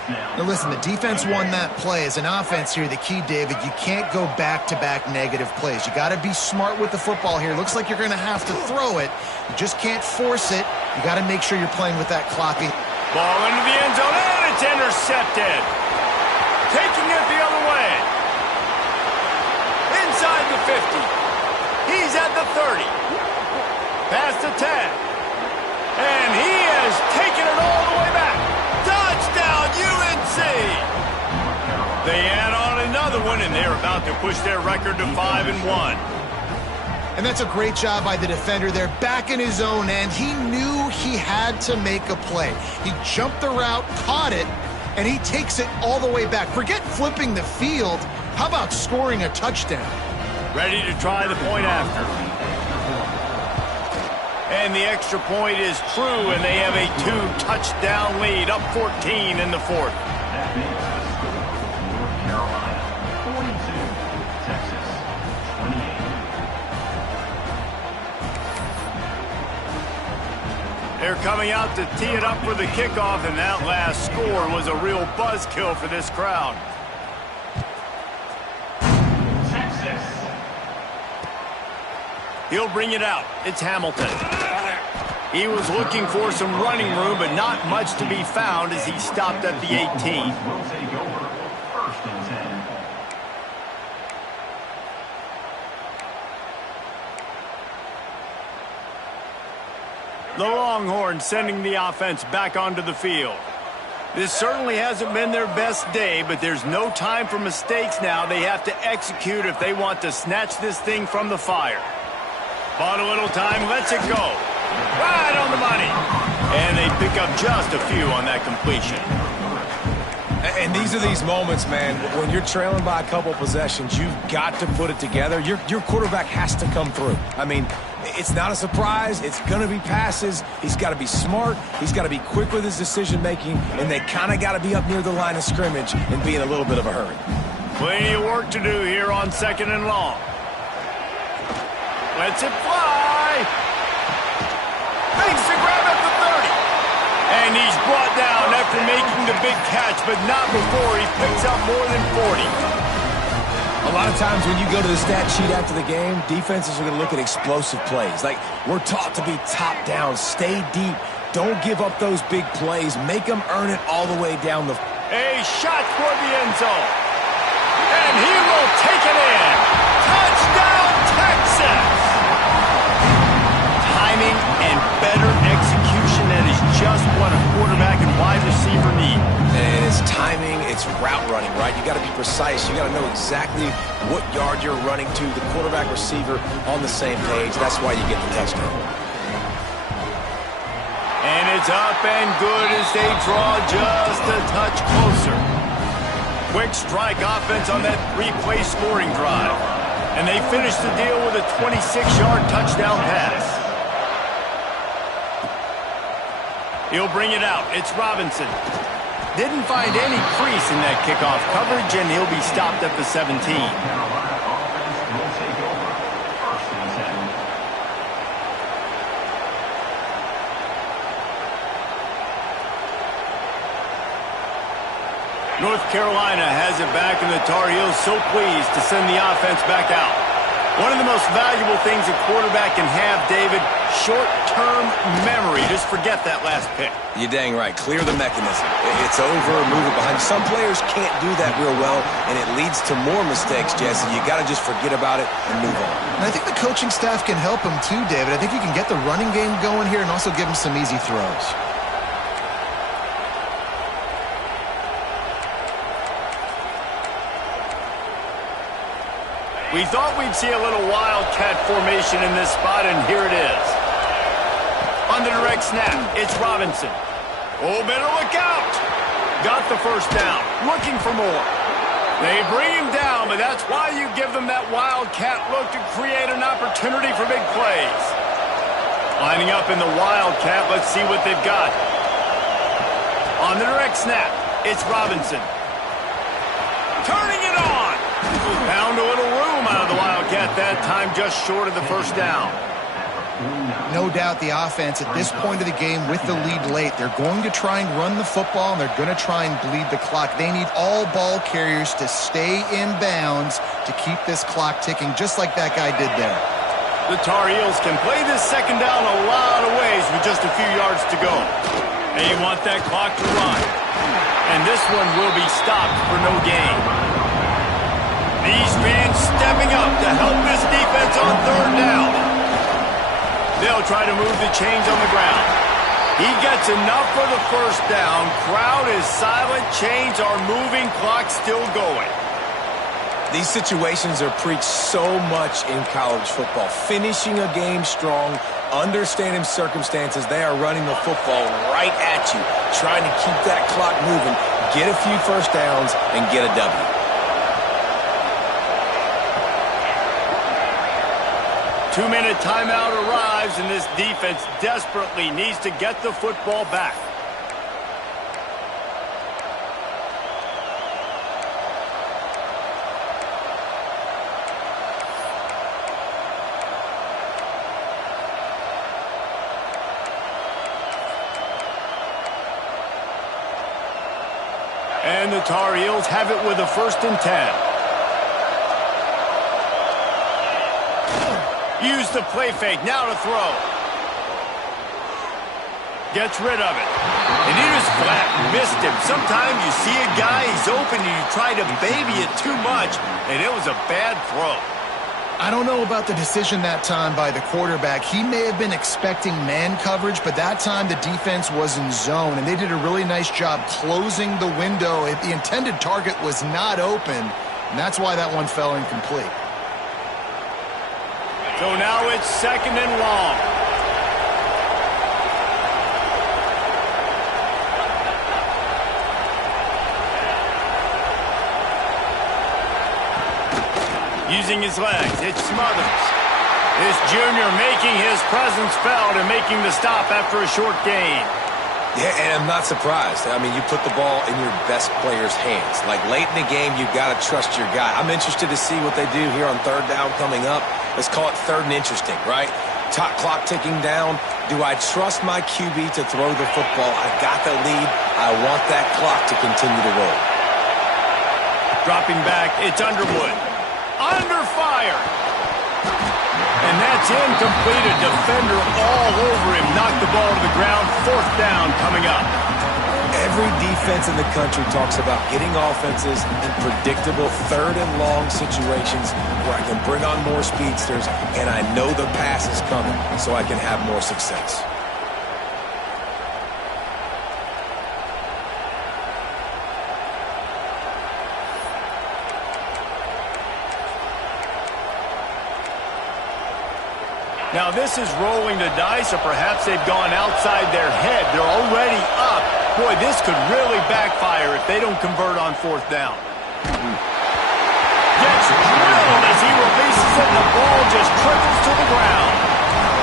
Now listen, the defense won that play. As an offense here, the key, David, you can't go back-to-back negative plays. You got to be smart with the football here. Looks like you're going to have to throw it. You just can't force it. You got to make sure you're playing with that clocking. Ball into the end zone, and it's intercepted. Taking it the other way. Inside the 50. He's at the 30. Past the 10. And he has taken it all the way back. Touchdown, UNC! They add on another one, and they're about to push their record to 5-1. And that's a great job by the defender there, back in his own end. He knew he had to make a play. He jumped the route, caught it, and he takes it all the way back. Forget flipping the field. How about scoring a touchdown? Ready to try the point after. And the extra point is true, and they have a 2-touchdown lead, up 14 in the fourth. That makes the score North Carolina 42, Texas 28. They're coming out to tee it up for the kickoff, and that last score was a real buzzkill for this crowd. Texas. He'll bring it out. It's Hamilton. He was looking for some running room, but not much to be found as he stopped at the 18. Will take over. First and 10. The Longhorns sending the offense back onto the field. This certainly hasn't been their best day, but there's no time for mistakes now. They have to execute if they want to snatch this thing from the fire. Bought a little time, lets it go. Right on the money. And they pick up just a few on that completion. And these are these moments, man, when you're trailing by a couple possessions, you've got to put it together. Your quarterback has to come through. I mean, it's not a surprise. It's going to be passes. He's got to be smart. He's got to be quick with his decision-making, and they kind of got to be up near the line of scrimmage and be in a little bit of a hurry. Plenty of work to do here on 2nd and long. Lets it fly. Makes the grab at the 30. And he's brought down after making the big catch, but not before he picks up more than 40. A lot of times when you go to the stat sheet after the game, defenses are going to look at explosive plays. Like, we're taught to be top down, stay deep, don't give up those big plays, make them earn it all the way down the... A shot for the end zone. And he will take it in. Touchdown, Texas! Timing and better execution, that is just what a quarterback and wide receiver need. And it's timing, it's route running, right? You got to be precise. You got to know exactly what yard you're running to. The quarterback receiver on the same page. That's why you get the touchdown. And it's up and good as they draw just a touch closer. Quick strike offense on that 3-play scoring drive. And they finish the deal with a 26-yard touchdown pass. He'll bring it out. It's Robinson. Didn't find any crease in that kickoff coverage, and he'll be stopped at the 17. Carolina offense will take over. First and 10. North Carolina has it back, and the Tar Heels so pleased to send the offense back out. One of the most valuable things a quarterback can have, David, short-term memory. Just forget that last pick. You're dang right. Clear the mechanism. It's over, move it behind. Some players can't do that real well, and it leads to more mistakes, Jesse. You got to just forget about it and move on. And I think the coaching staff can help him too, David. I think you can get the running game going here and also give him some easy throws. We thought we'd see a little wildcat formation in this spot, and here it is. On the direct snap, it's Robinson. Oh, better look out. Got the first down, looking for more. They bring him down, but that's why you give them that wildcat look to create an opportunity for big plays. Lining up in the wildcat, let's see what they've got. On the direct snap, it's Robinson. Turning it on. Found a little room out of the wildcat that time, just short of the first down. No doubt the offense at this point of the game with the lead late, they're going to try and run the football, and they're going to try and bleed the clock. They need all ball carriers to stay in bounds to keep this clock ticking, just like that guy did there. The Tar Heels can play this second down a lot of ways with just a few yards to go. They want that clock to run. And this one will be stopped for no gain. These fans stepping up to help this defense on third down. They'll try to move the chains on the ground. He gets enough for the first down. Crowd is silent. Chains are moving. Clock still going. These situations are preached so much in college football. Finishing a game strong, understanding circumstances. They are running the football right at you, trying to keep that clock moving, get a few first downs, and get a W. Two-minute timeout arrives, and this defense desperately needs to get the football back. And the Tar Heels have it with a 1st and 10. Use the play fake. Now to throw. Gets rid of it. And he just flat missed him. Sometimes you see a guy, he's open, and you try to baby it too much, and it was a bad throw. I don't know about the decision that time by the quarterback. He may have been expecting man coverage, but that time the defense was in zone, and they did a really nice job closing the window. The intended target was not open, and that's why that one fell incomplete. So now it's 2nd and long. Using his legs, it smothers. This junior making his presence felt and making the stop after a short gain. Yeah, and I'm not surprised. I mean, you put the ball in your best player's hands. Like, late in the game, you've got to trust your guy. I'm interested to see what they do here on 3rd down coming up. Let's call it 3rd and interesting, right? Top clock ticking down. Do I trust my QB to throw the football? I've got the lead. I want that clock to continue to roll. Dropping back, it's Underwood. Under fire. And that's incomplete. A defender all over him. Knocked the ball to the ground. 4th down coming up. Every defense in the country talks about getting offenses in predictable 3rd and long situations where I can bring on more speedsters and I know the pass is coming so I can have more success. Now this is rolling the dice, or perhaps they've gone outside their head. They're already up. Boy, this could really backfire if they don't convert on 4th down. Gets drilled as he releases it, and the ball just trickles to the ground.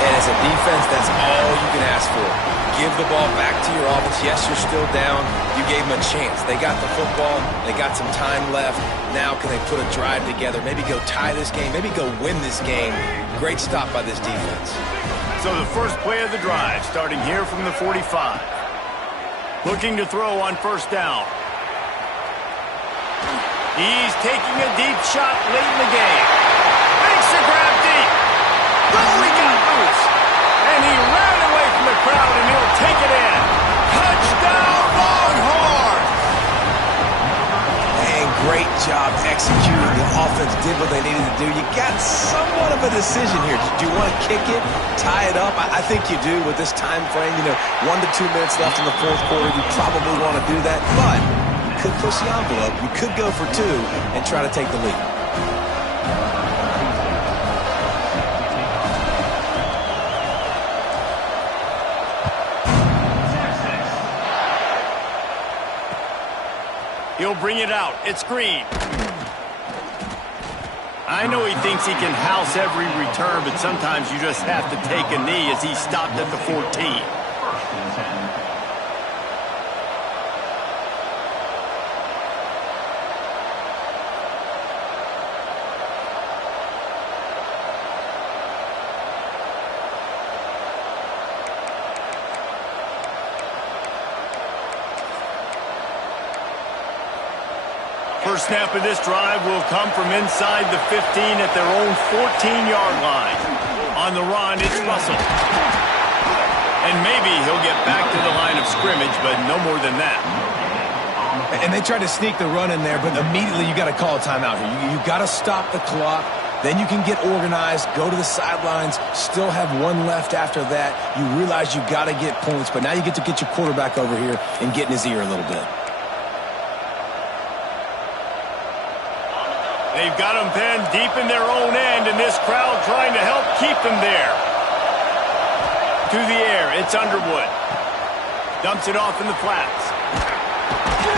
And as a defense, that's all you can ask for. Give the ball back to your offense. Yes, you're still down. You gave them a chance. They got the football. They got some time left. Now can they put a drive together? Maybe go tie this game. Maybe go win this game. Great stop by this defense. So the first play of the drive, starting here from the 45. Looking to throw on 1st down. He's taking a deep shot late in the game. Makes the grab deep. Oh, he got loose. And he ran away from the crowd, and he'll take it in. Touchdown, Longhorns! And great job executing. The offense did what they needed to do. You got somewhat of a decision here. Do you want to kick it, tie it up? I think you do with this time frame. 1 to 2 minutes left in the 4th quarter. You probably want to do that, but you could push the envelope. You could go for 2 and try to take the lead. He'll bring it out. It's Green. I know he thinks he can house every return, but sometimes you just have to take a knee as he stopped at the 14. 1st and 10. First snap of this drive will come from inside the 15 at their own 14-yard line. On the run, it's Russell. And maybe he'll get back to the line of scrimmage, but no more than that. And they tried to sneak the run in there, but immediately you got to call a timeout here. You got to stop the clock. Then you can get organized, go to the sidelines, still have 1 left after that. You realize you got to get points, but now you get to get your quarterback over here and get in his ear a little bit. They've got them pinned deep in their own end, and this crowd trying to help keep them there. To the air, it's Underwood. Dumps it off in the flats.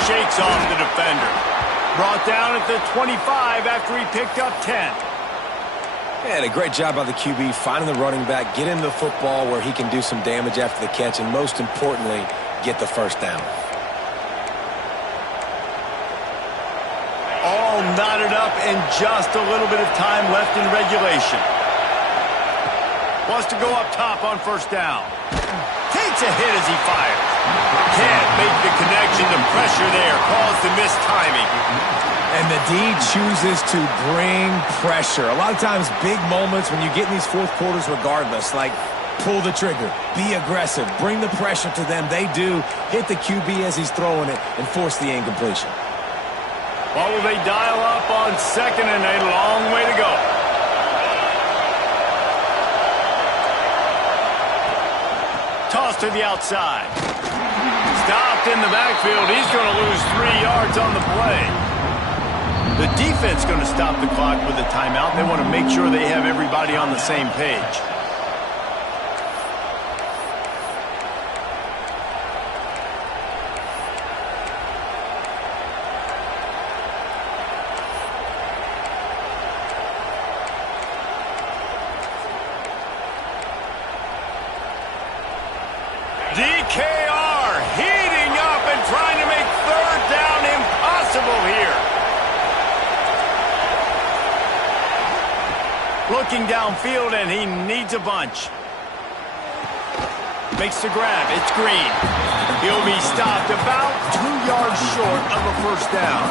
Shakes off the defender. Brought down at the 25 after he picked up 10. And a great job by the QB finding the running back, get him the football where he can do some damage after the catch, and most importantly, get the first down. All knotted up and just a little bit of time left in regulation. Wants to go up top on first down. Takes a hit as he fires. Can't make the connection. The pressure there caused the missed timing. And the D chooses to bring pressure. A lot of times, big moments when you get in these fourth quarters regardless, like pull the trigger, be aggressive, bring the pressure to them. They do hit the QB as he's throwing it and force the incompletion. What will they dial up on second and a long way to go? Toss to the outside. Stopped in the backfield. He's going to lose 3 yards on the play. The defense going to stop the clock with a timeout. They want to make sure they have everybody on the same page. DKR heating up and trying to make third down impossible here. Looking downfield, and he needs a bunch. Makes the grab. It's Green. He'll be stopped about 2 yards short of a first down.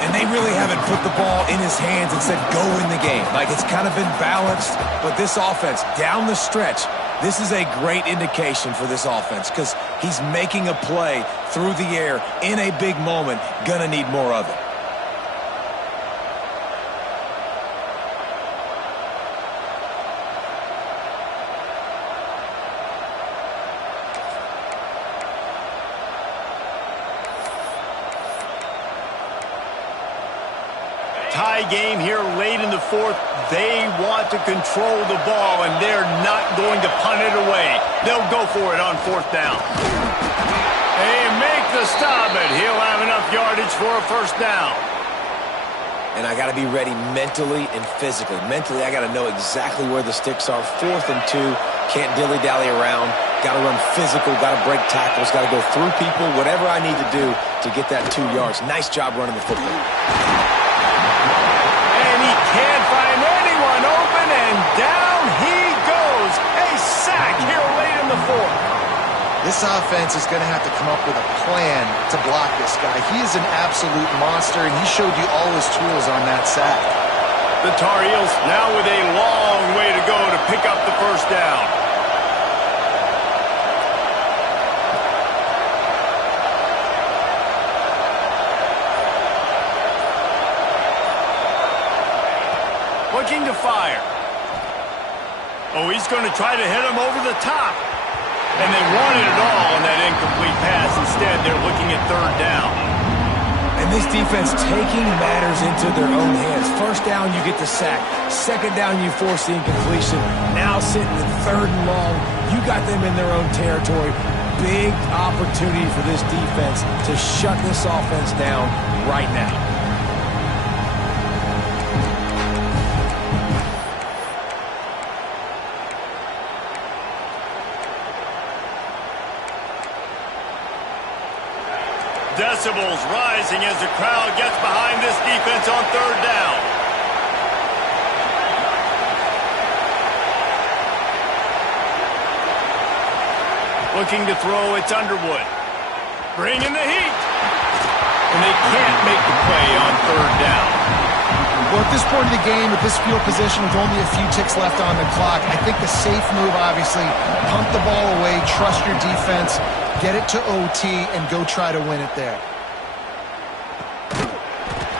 And they really haven't put the ball in his hands and said, go in the game. Like, it's kind of been balanced, but this offense, down the stretch, this is a great indication for this offense because he's making a play through the air in a big moment. Gonna need more of it. Tie game here late in the fourth. They want to control the ball, and they're not going to punt it away. They'll go for it on fourth down. They make the stop, but he'll have enough yardage for a first down. And I got to be ready mentally and physically. Mentally, I got to know exactly where the sticks are. 4th and 2. Can't dilly-dally around. Got to run physical. Got to break tackles. Got to go through people. Whatever I need to do to get that 2 yards. Nice job running the football. Can't find anyone open, and down he goes. A sack here late in the fourth. This offense is going to have to come up with a plan to block this guy. He is an absolute monster, and he showed you all his tools on that sack. The Tar Heels now with a long way to go to pick up the first down. Looking to fire. Oh, he's going to try to hit him over the top. And they wanted it all on that incomplete pass. Instead, they're looking at third down. And this defense taking matters into their own hands. First down, you get the sack. Second down, you force the incompletion. Now sitting at 3rd and long, you got them in their own territory. Big opportunity for this defense to shut this offense down right now. Decibels rising as the crowd gets behind this defense on third down. Looking to throw, it's Underwood. Bringing the heat. And they can't make the play on third down. Well, at this point of the game, with this field position with only a few ticks left on the clock, I think the safe move, obviously, pump the ball away, trust your defense, get it to OT, and go try to win it there.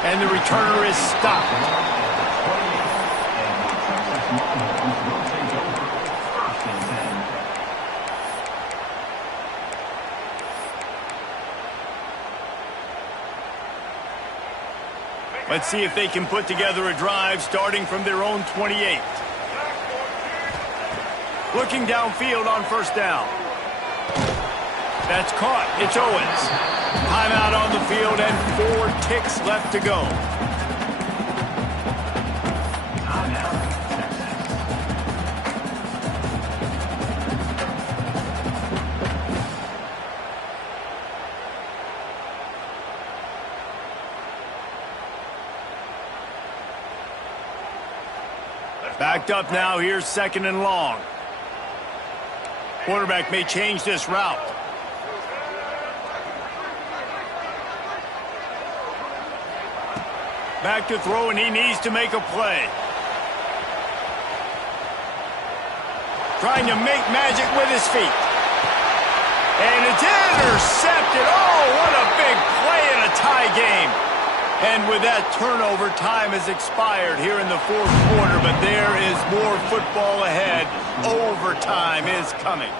And the returner is stopped. Let's see if they can put together a drive starting from their own 28. Looking downfield on first down. That's caught. It's Owens. Timeout on the field and 4 ticks left to go. Backed up now. Here's 2nd and long. Quarterback may change this route. Back to throw, and he needs to make a play. Trying to make magic with his feet. And it's intercepted. Oh, what a big play in a tie game. And with that turnover, time has expired here in the 4th quarter, but there is more football ahead. Overtime is coming.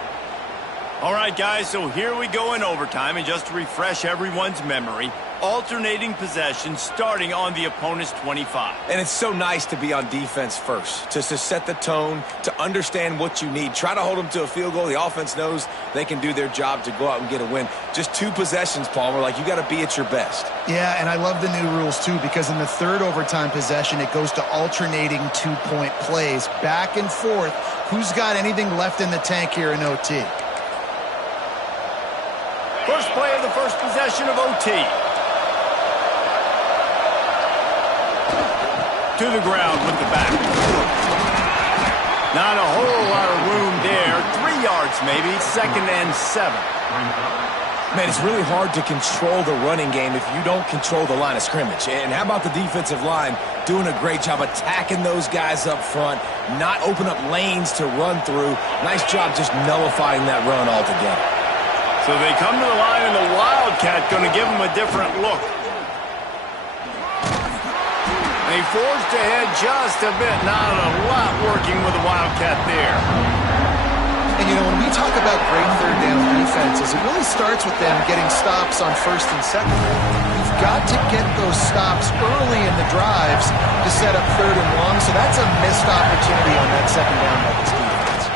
All right, guys, so here we go in overtime, and just to refresh everyone's memory, alternating possession starting on the opponent's 25. And it's so nice to be on defense first, just to set the tone, to understand what you need. Try to hold them to a field goal. The offense knows they can do their job to go out and get a win. Just 2 possessions, Palmer. Like, you got to be at your best. Yeah, and I love the new rules, too, because in the 3rd overtime possession, it goes to alternating 2-point plays, back and forth. Who's got anything left in the tank here in OT? First play of the first possession of OT. To the ground with the back. Not a whole lot of room there. 3 yards maybe. 2nd and 7. Man, it's really hard to control the running game if you don't control the line of scrimmage. And how about the defensive line doing a great job attacking those guys up front, not open up lanes to run through. Nice job just nullifying that run altogether. So they come to the line, and the Wildcat going to give them a different look. They forged ahead just a bit. Not a lot working with the Wildcat there. And, you know, when we talk about great 3rd down defenses, it really starts with them getting stops on 1st and 2nd. You've got to get those stops early in the drives to set up 3rd and long, so that's a missed opportunity on that 2nd down by this defense.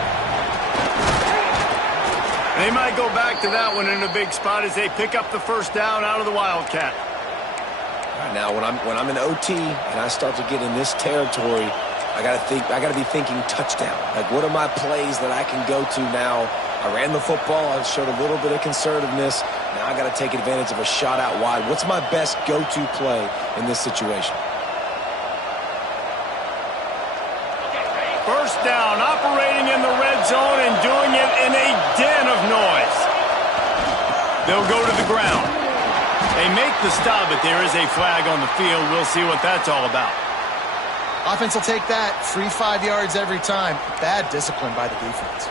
They might go back to that one in a big spot as they pick up the first down out of the Wildcat. Right now, when I'm in OT and I start to get in this territory, I gotta be thinking touchdown. Like, what are my plays that I can go to now? I ran the football. I showed a little bit of conservativeness. Now I got to take advantage of a shot out wide. What's my best go-to play in this situation? First down, operating in the red zone and doing it in a den of noise. They'll go to the ground. They make the stop, but there is a flag on the field. We'll see what that's all about. Offense will take that. Free 5 yards every time. Bad discipline by the defense.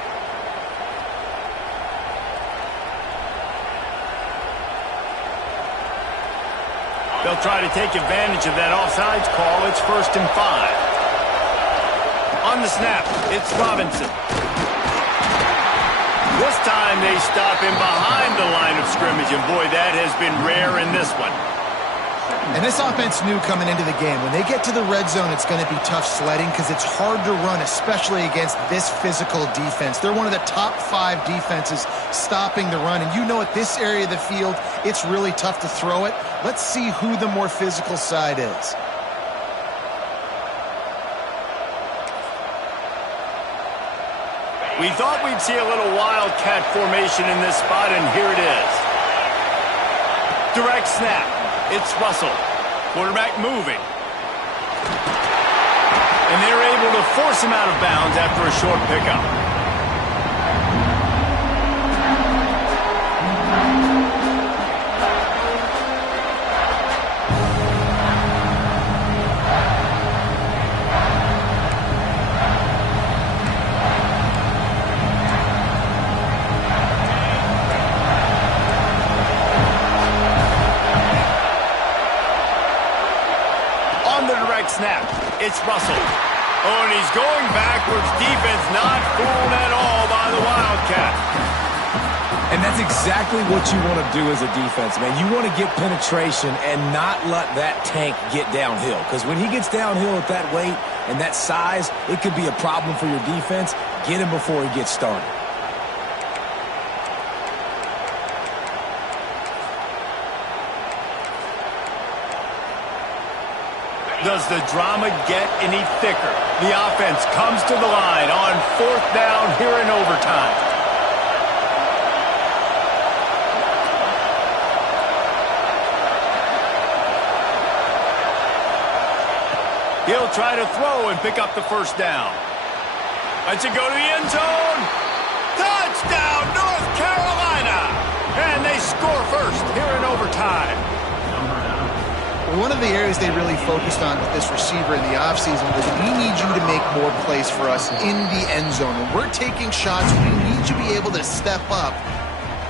They'll try to take advantage of that offsides call. It's 1st and 5. On the snap, it's Robinson. This time they stop him behind the line of scrimmage, and boy, that has been rare in this one. And this offense knew coming into the game, when they get to the red zone, it's going to be tough sledding because it's hard to run, especially against this physical defense. They're one of the top 5 defenses stopping the run, and you know at this area of the field, it's really tough to throw it. Let's see who the more physical side is. We thought we'd see a little Wildcat formation in this spot, and here it is. Direct snap. It's Russell. Quarterback moving. And they're able to force him out of bounds after a short pickup. Snap. It's Russell. Oh, and he's going backwards. Defense not fooled at all by the Wildcat. And that's exactly what you want to do as a defense, man. You want to get penetration and not let that tank get downhill. Because when he gets downhill at that weight and that size, it could be a problem for your defense. Get him before he gets started. Does the drama get any thicker? The offense comes to the line on 4th down here in overtime. He'll try to throw and pick up the first down. Lets it go to the end zone. Touchdown, North Carolina! And they score first here in overtime. One of the areas they really focused on with this receiver in the offseason was we need you to make more plays for us in the end zone. When we're taking shots, we need you to be able to step up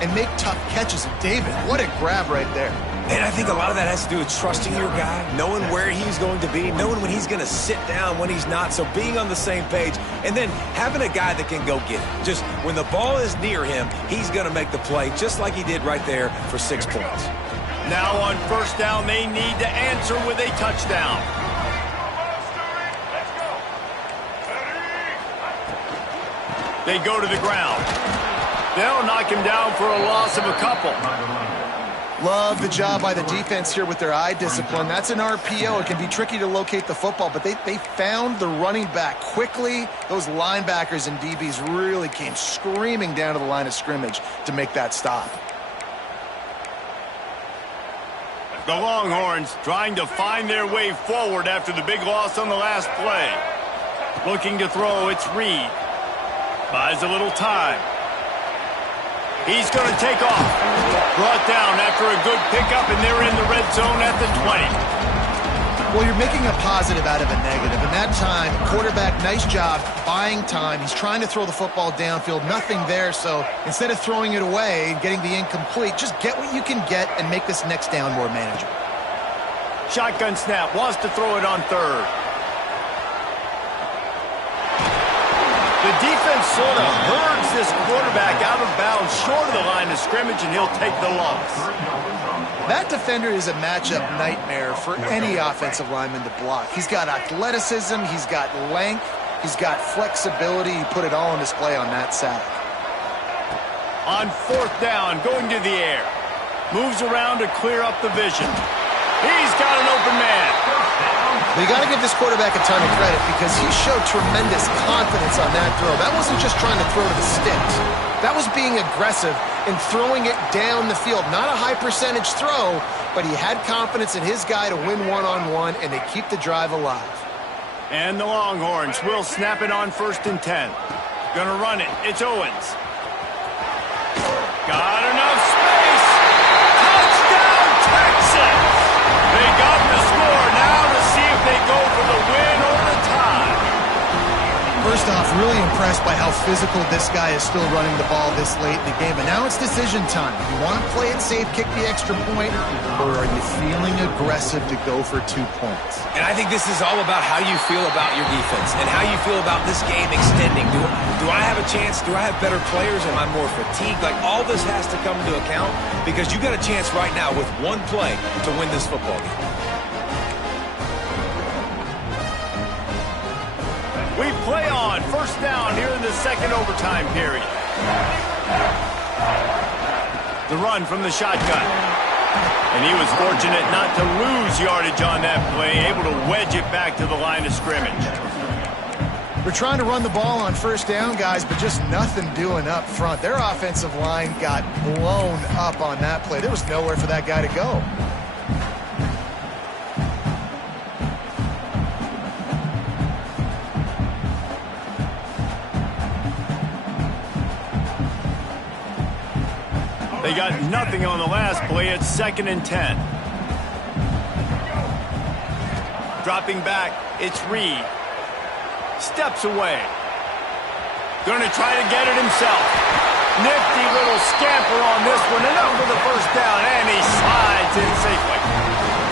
and make tough catches. And David, what a grab right there. And I think a lot of that has to do with trusting your guy, knowing where he's going to be, knowing when he's going to sit down, when he's not. So being on the same page, and then having a guy that can go get it. Just when the ball is near him, he's going to make the play, just like he did right there for 6 points. Now on first down, they need to answer with a touchdown. They go to the ground. They'll knock him down for a loss of a couple. Love the job by the defense here with their eye discipline. That's an RPO. It can be tricky to locate the football, but they found the running back quickly. Those linebackers and DBs really came screaming down to the line of scrimmage to make that stop. The Longhorns trying to find their way forward after the big loss on the last play. Looking to throw, it's Reed. Buys a little time. He's going to take off. Brought down after a good pickup, and they're in the red zone at the 20. Well, you're making a positive out of a negative. And that time, quarterback, nice job buying time. He's trying to throw the football downfield. Nothing there, so instead of throwing it away and getting the incomplete, just get what you can get and make this next down more manageable. Shotgun snap. Wants to throw it on third. The defense sort of herds this quarterback out of bounds short of the line of scrimmage, and he'll take the loss. That defender is a matchup nightmare for any offensive lineman to block. He's got athleticism, he's got length, he's got flexibility. He put it all on display on that sack. On 4th down, going to the air. Moves around to clear up the vision. He's got an open man. You got to give this quarterback a ton of credit because he showed tremendous confidence on that throw. That wasn't just trying to throw to the sticks. That was being aggressive and throwing it down the field. Not a high percentage throw, but he had confidence in his guy to win one-on-one, and they keep the drive alive. And the Longhorns will snap it on 1st and 10. Gonna run it. It's Owens. Got enough space. Touchdown, Texas! They got the score. Now to see if they go for the win or the tie. First off, really impressed by how physical this guy is still running the ball this late in the game. And now it's decision time. You want to play it safe, kick the extra point, or are you feeling aggressive to go for 2 points? And I think this is all about how you feel about your defense and how you feel about this game extending. Do I have a chance? Do I have better players? Am I more fatigued? Like, all this has to come into account because you got a chance right now with one play to win this football game. We play on 1st down here in the 2nd overtime period. The run from the shotgun. And he was fortunate not to lose yardage on that play, able to wedge it back to the line of scrimmage. We're trying to run the ball on 1st down, guys, but just nothing doing up front. Their offensive line got blown up on that play. There was nowhere for that guy to go. They got nothing on the last play. It's 2nd and 10. Dropping back, it's Reed. Steps away. Going to try to get it himself. Nifty little scamper on this one. Enough for the 1st down, and he slides in safely.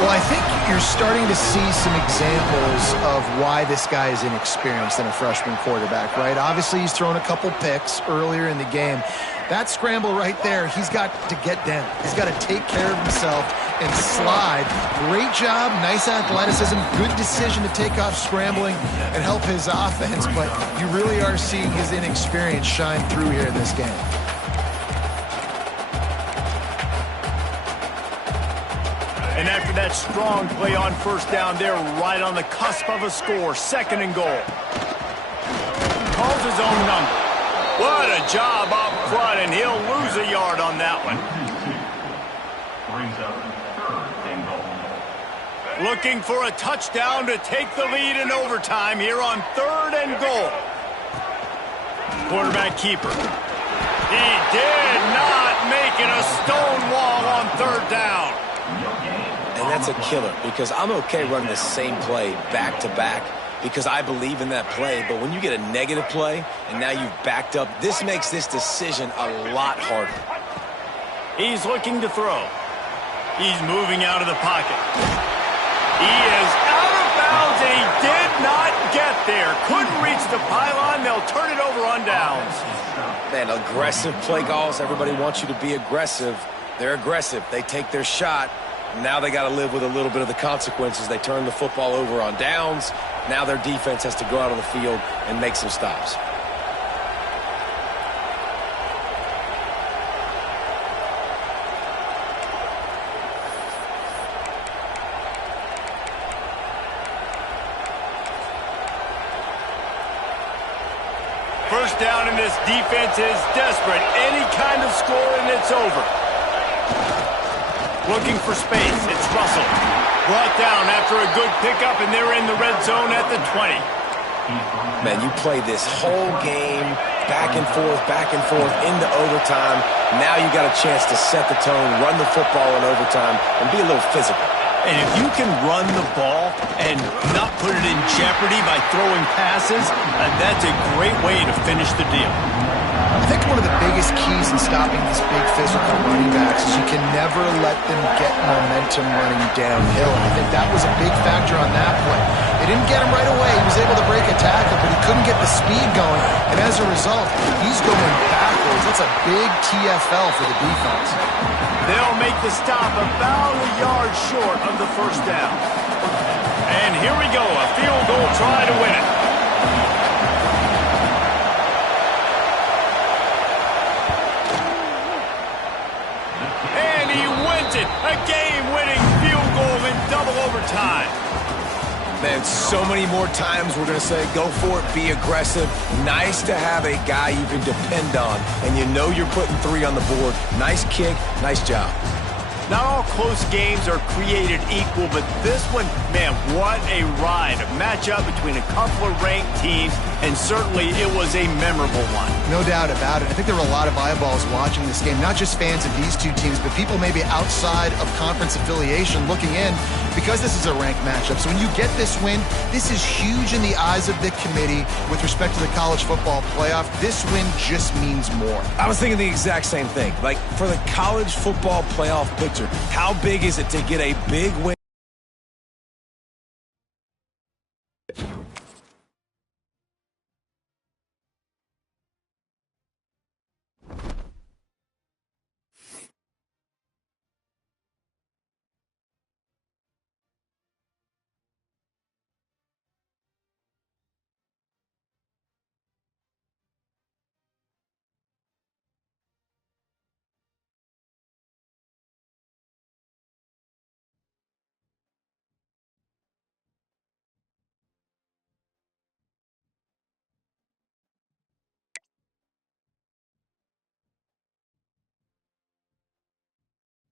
Well, I think you're starting to see some examples of why this guy is inexperienced in a freshman quarterback, right? Obviously, he's thrown a couple picks earlier in the game. That scramble right there, he's got to get down. He's got to take care of himself and slide. Great job, nice athleticism, good decision to take off scrambling and help his offense, but you really are seeing his inexperience shine through here in this game. And after that strong play on first down, they're right on the cusp of a score. 2nd and goal. Calls his own number. What a job up front, and he'll lose a yard on that one. Brings up 3rd and goal. Looking for a touchdown to take the lead in overtime here on 3rd and goal. Quarterback keeper. He did not make it a stone wall on 3rd down. And that's a killer because I'm okay running the same play back-to-back because I believe in that play. But when you get a negative play and now you've backed up, this makes this decision a lot harder. He's looking to throw. He's moving out of the pocket. He is out of bounds, and he did not get there. Couldn't reach the pylon. They'll turn it over on downs. Man, aggressive play calls. Everybody wants you to be aggressive. They're aggressive. They take their shot. Now they got to live with a little bit of the consequences. They turn the football over on downs. Now their defense has to go out on the field and make some stops. First down, and this defense is desperate. Any kind of score, and it's over. Looking for space. It's Russell. Brought down after a good pickup, and they're in the red zone at the 20. Man, you play this whole game back and forth into overtime. Now you got a chance to set the tone, run the football in overtime, and be a little physical. And if you can run the ball and not put it in jeopardy by throwing passes, that's a great way to finish the deal. I think one of the biggest keys in stopping these big physical running backs is you can never let them get momentum running downhill. And I think that was a big factor on that play. They didn't get him right away. He was able to break a tackle, but he couldn't get the speed going. And as a result, he's going backwards. That's a big TFL for the defense. They'll make the stop about a yard short of the first down. And here we go, a field goal try to win it. And he wins it, a game-winning field goal in double overtime. Man, so many more times we're going to say, go for it, be aggressive. Nice to have a guy you can depend on, and you know you're putting 3 on the board. Nice kick, nice job. Not all close games are created equal, but this one, man, what a ride. A matchup between a couple of ranked teams, and certainly it was a memorable one. No doubt about it. I think there were a lot of eyeballs watching this game, not just fans of these two teams, but people maybe outside of conference affiliation looking in because this is a ranked matchup. So when you get this win, this is huge in the eyes of the committee with respect to the college football playoff. This win just means more. I was thinking the exact same thing. Like, for the college football playoff picture, how big is it to get a big win?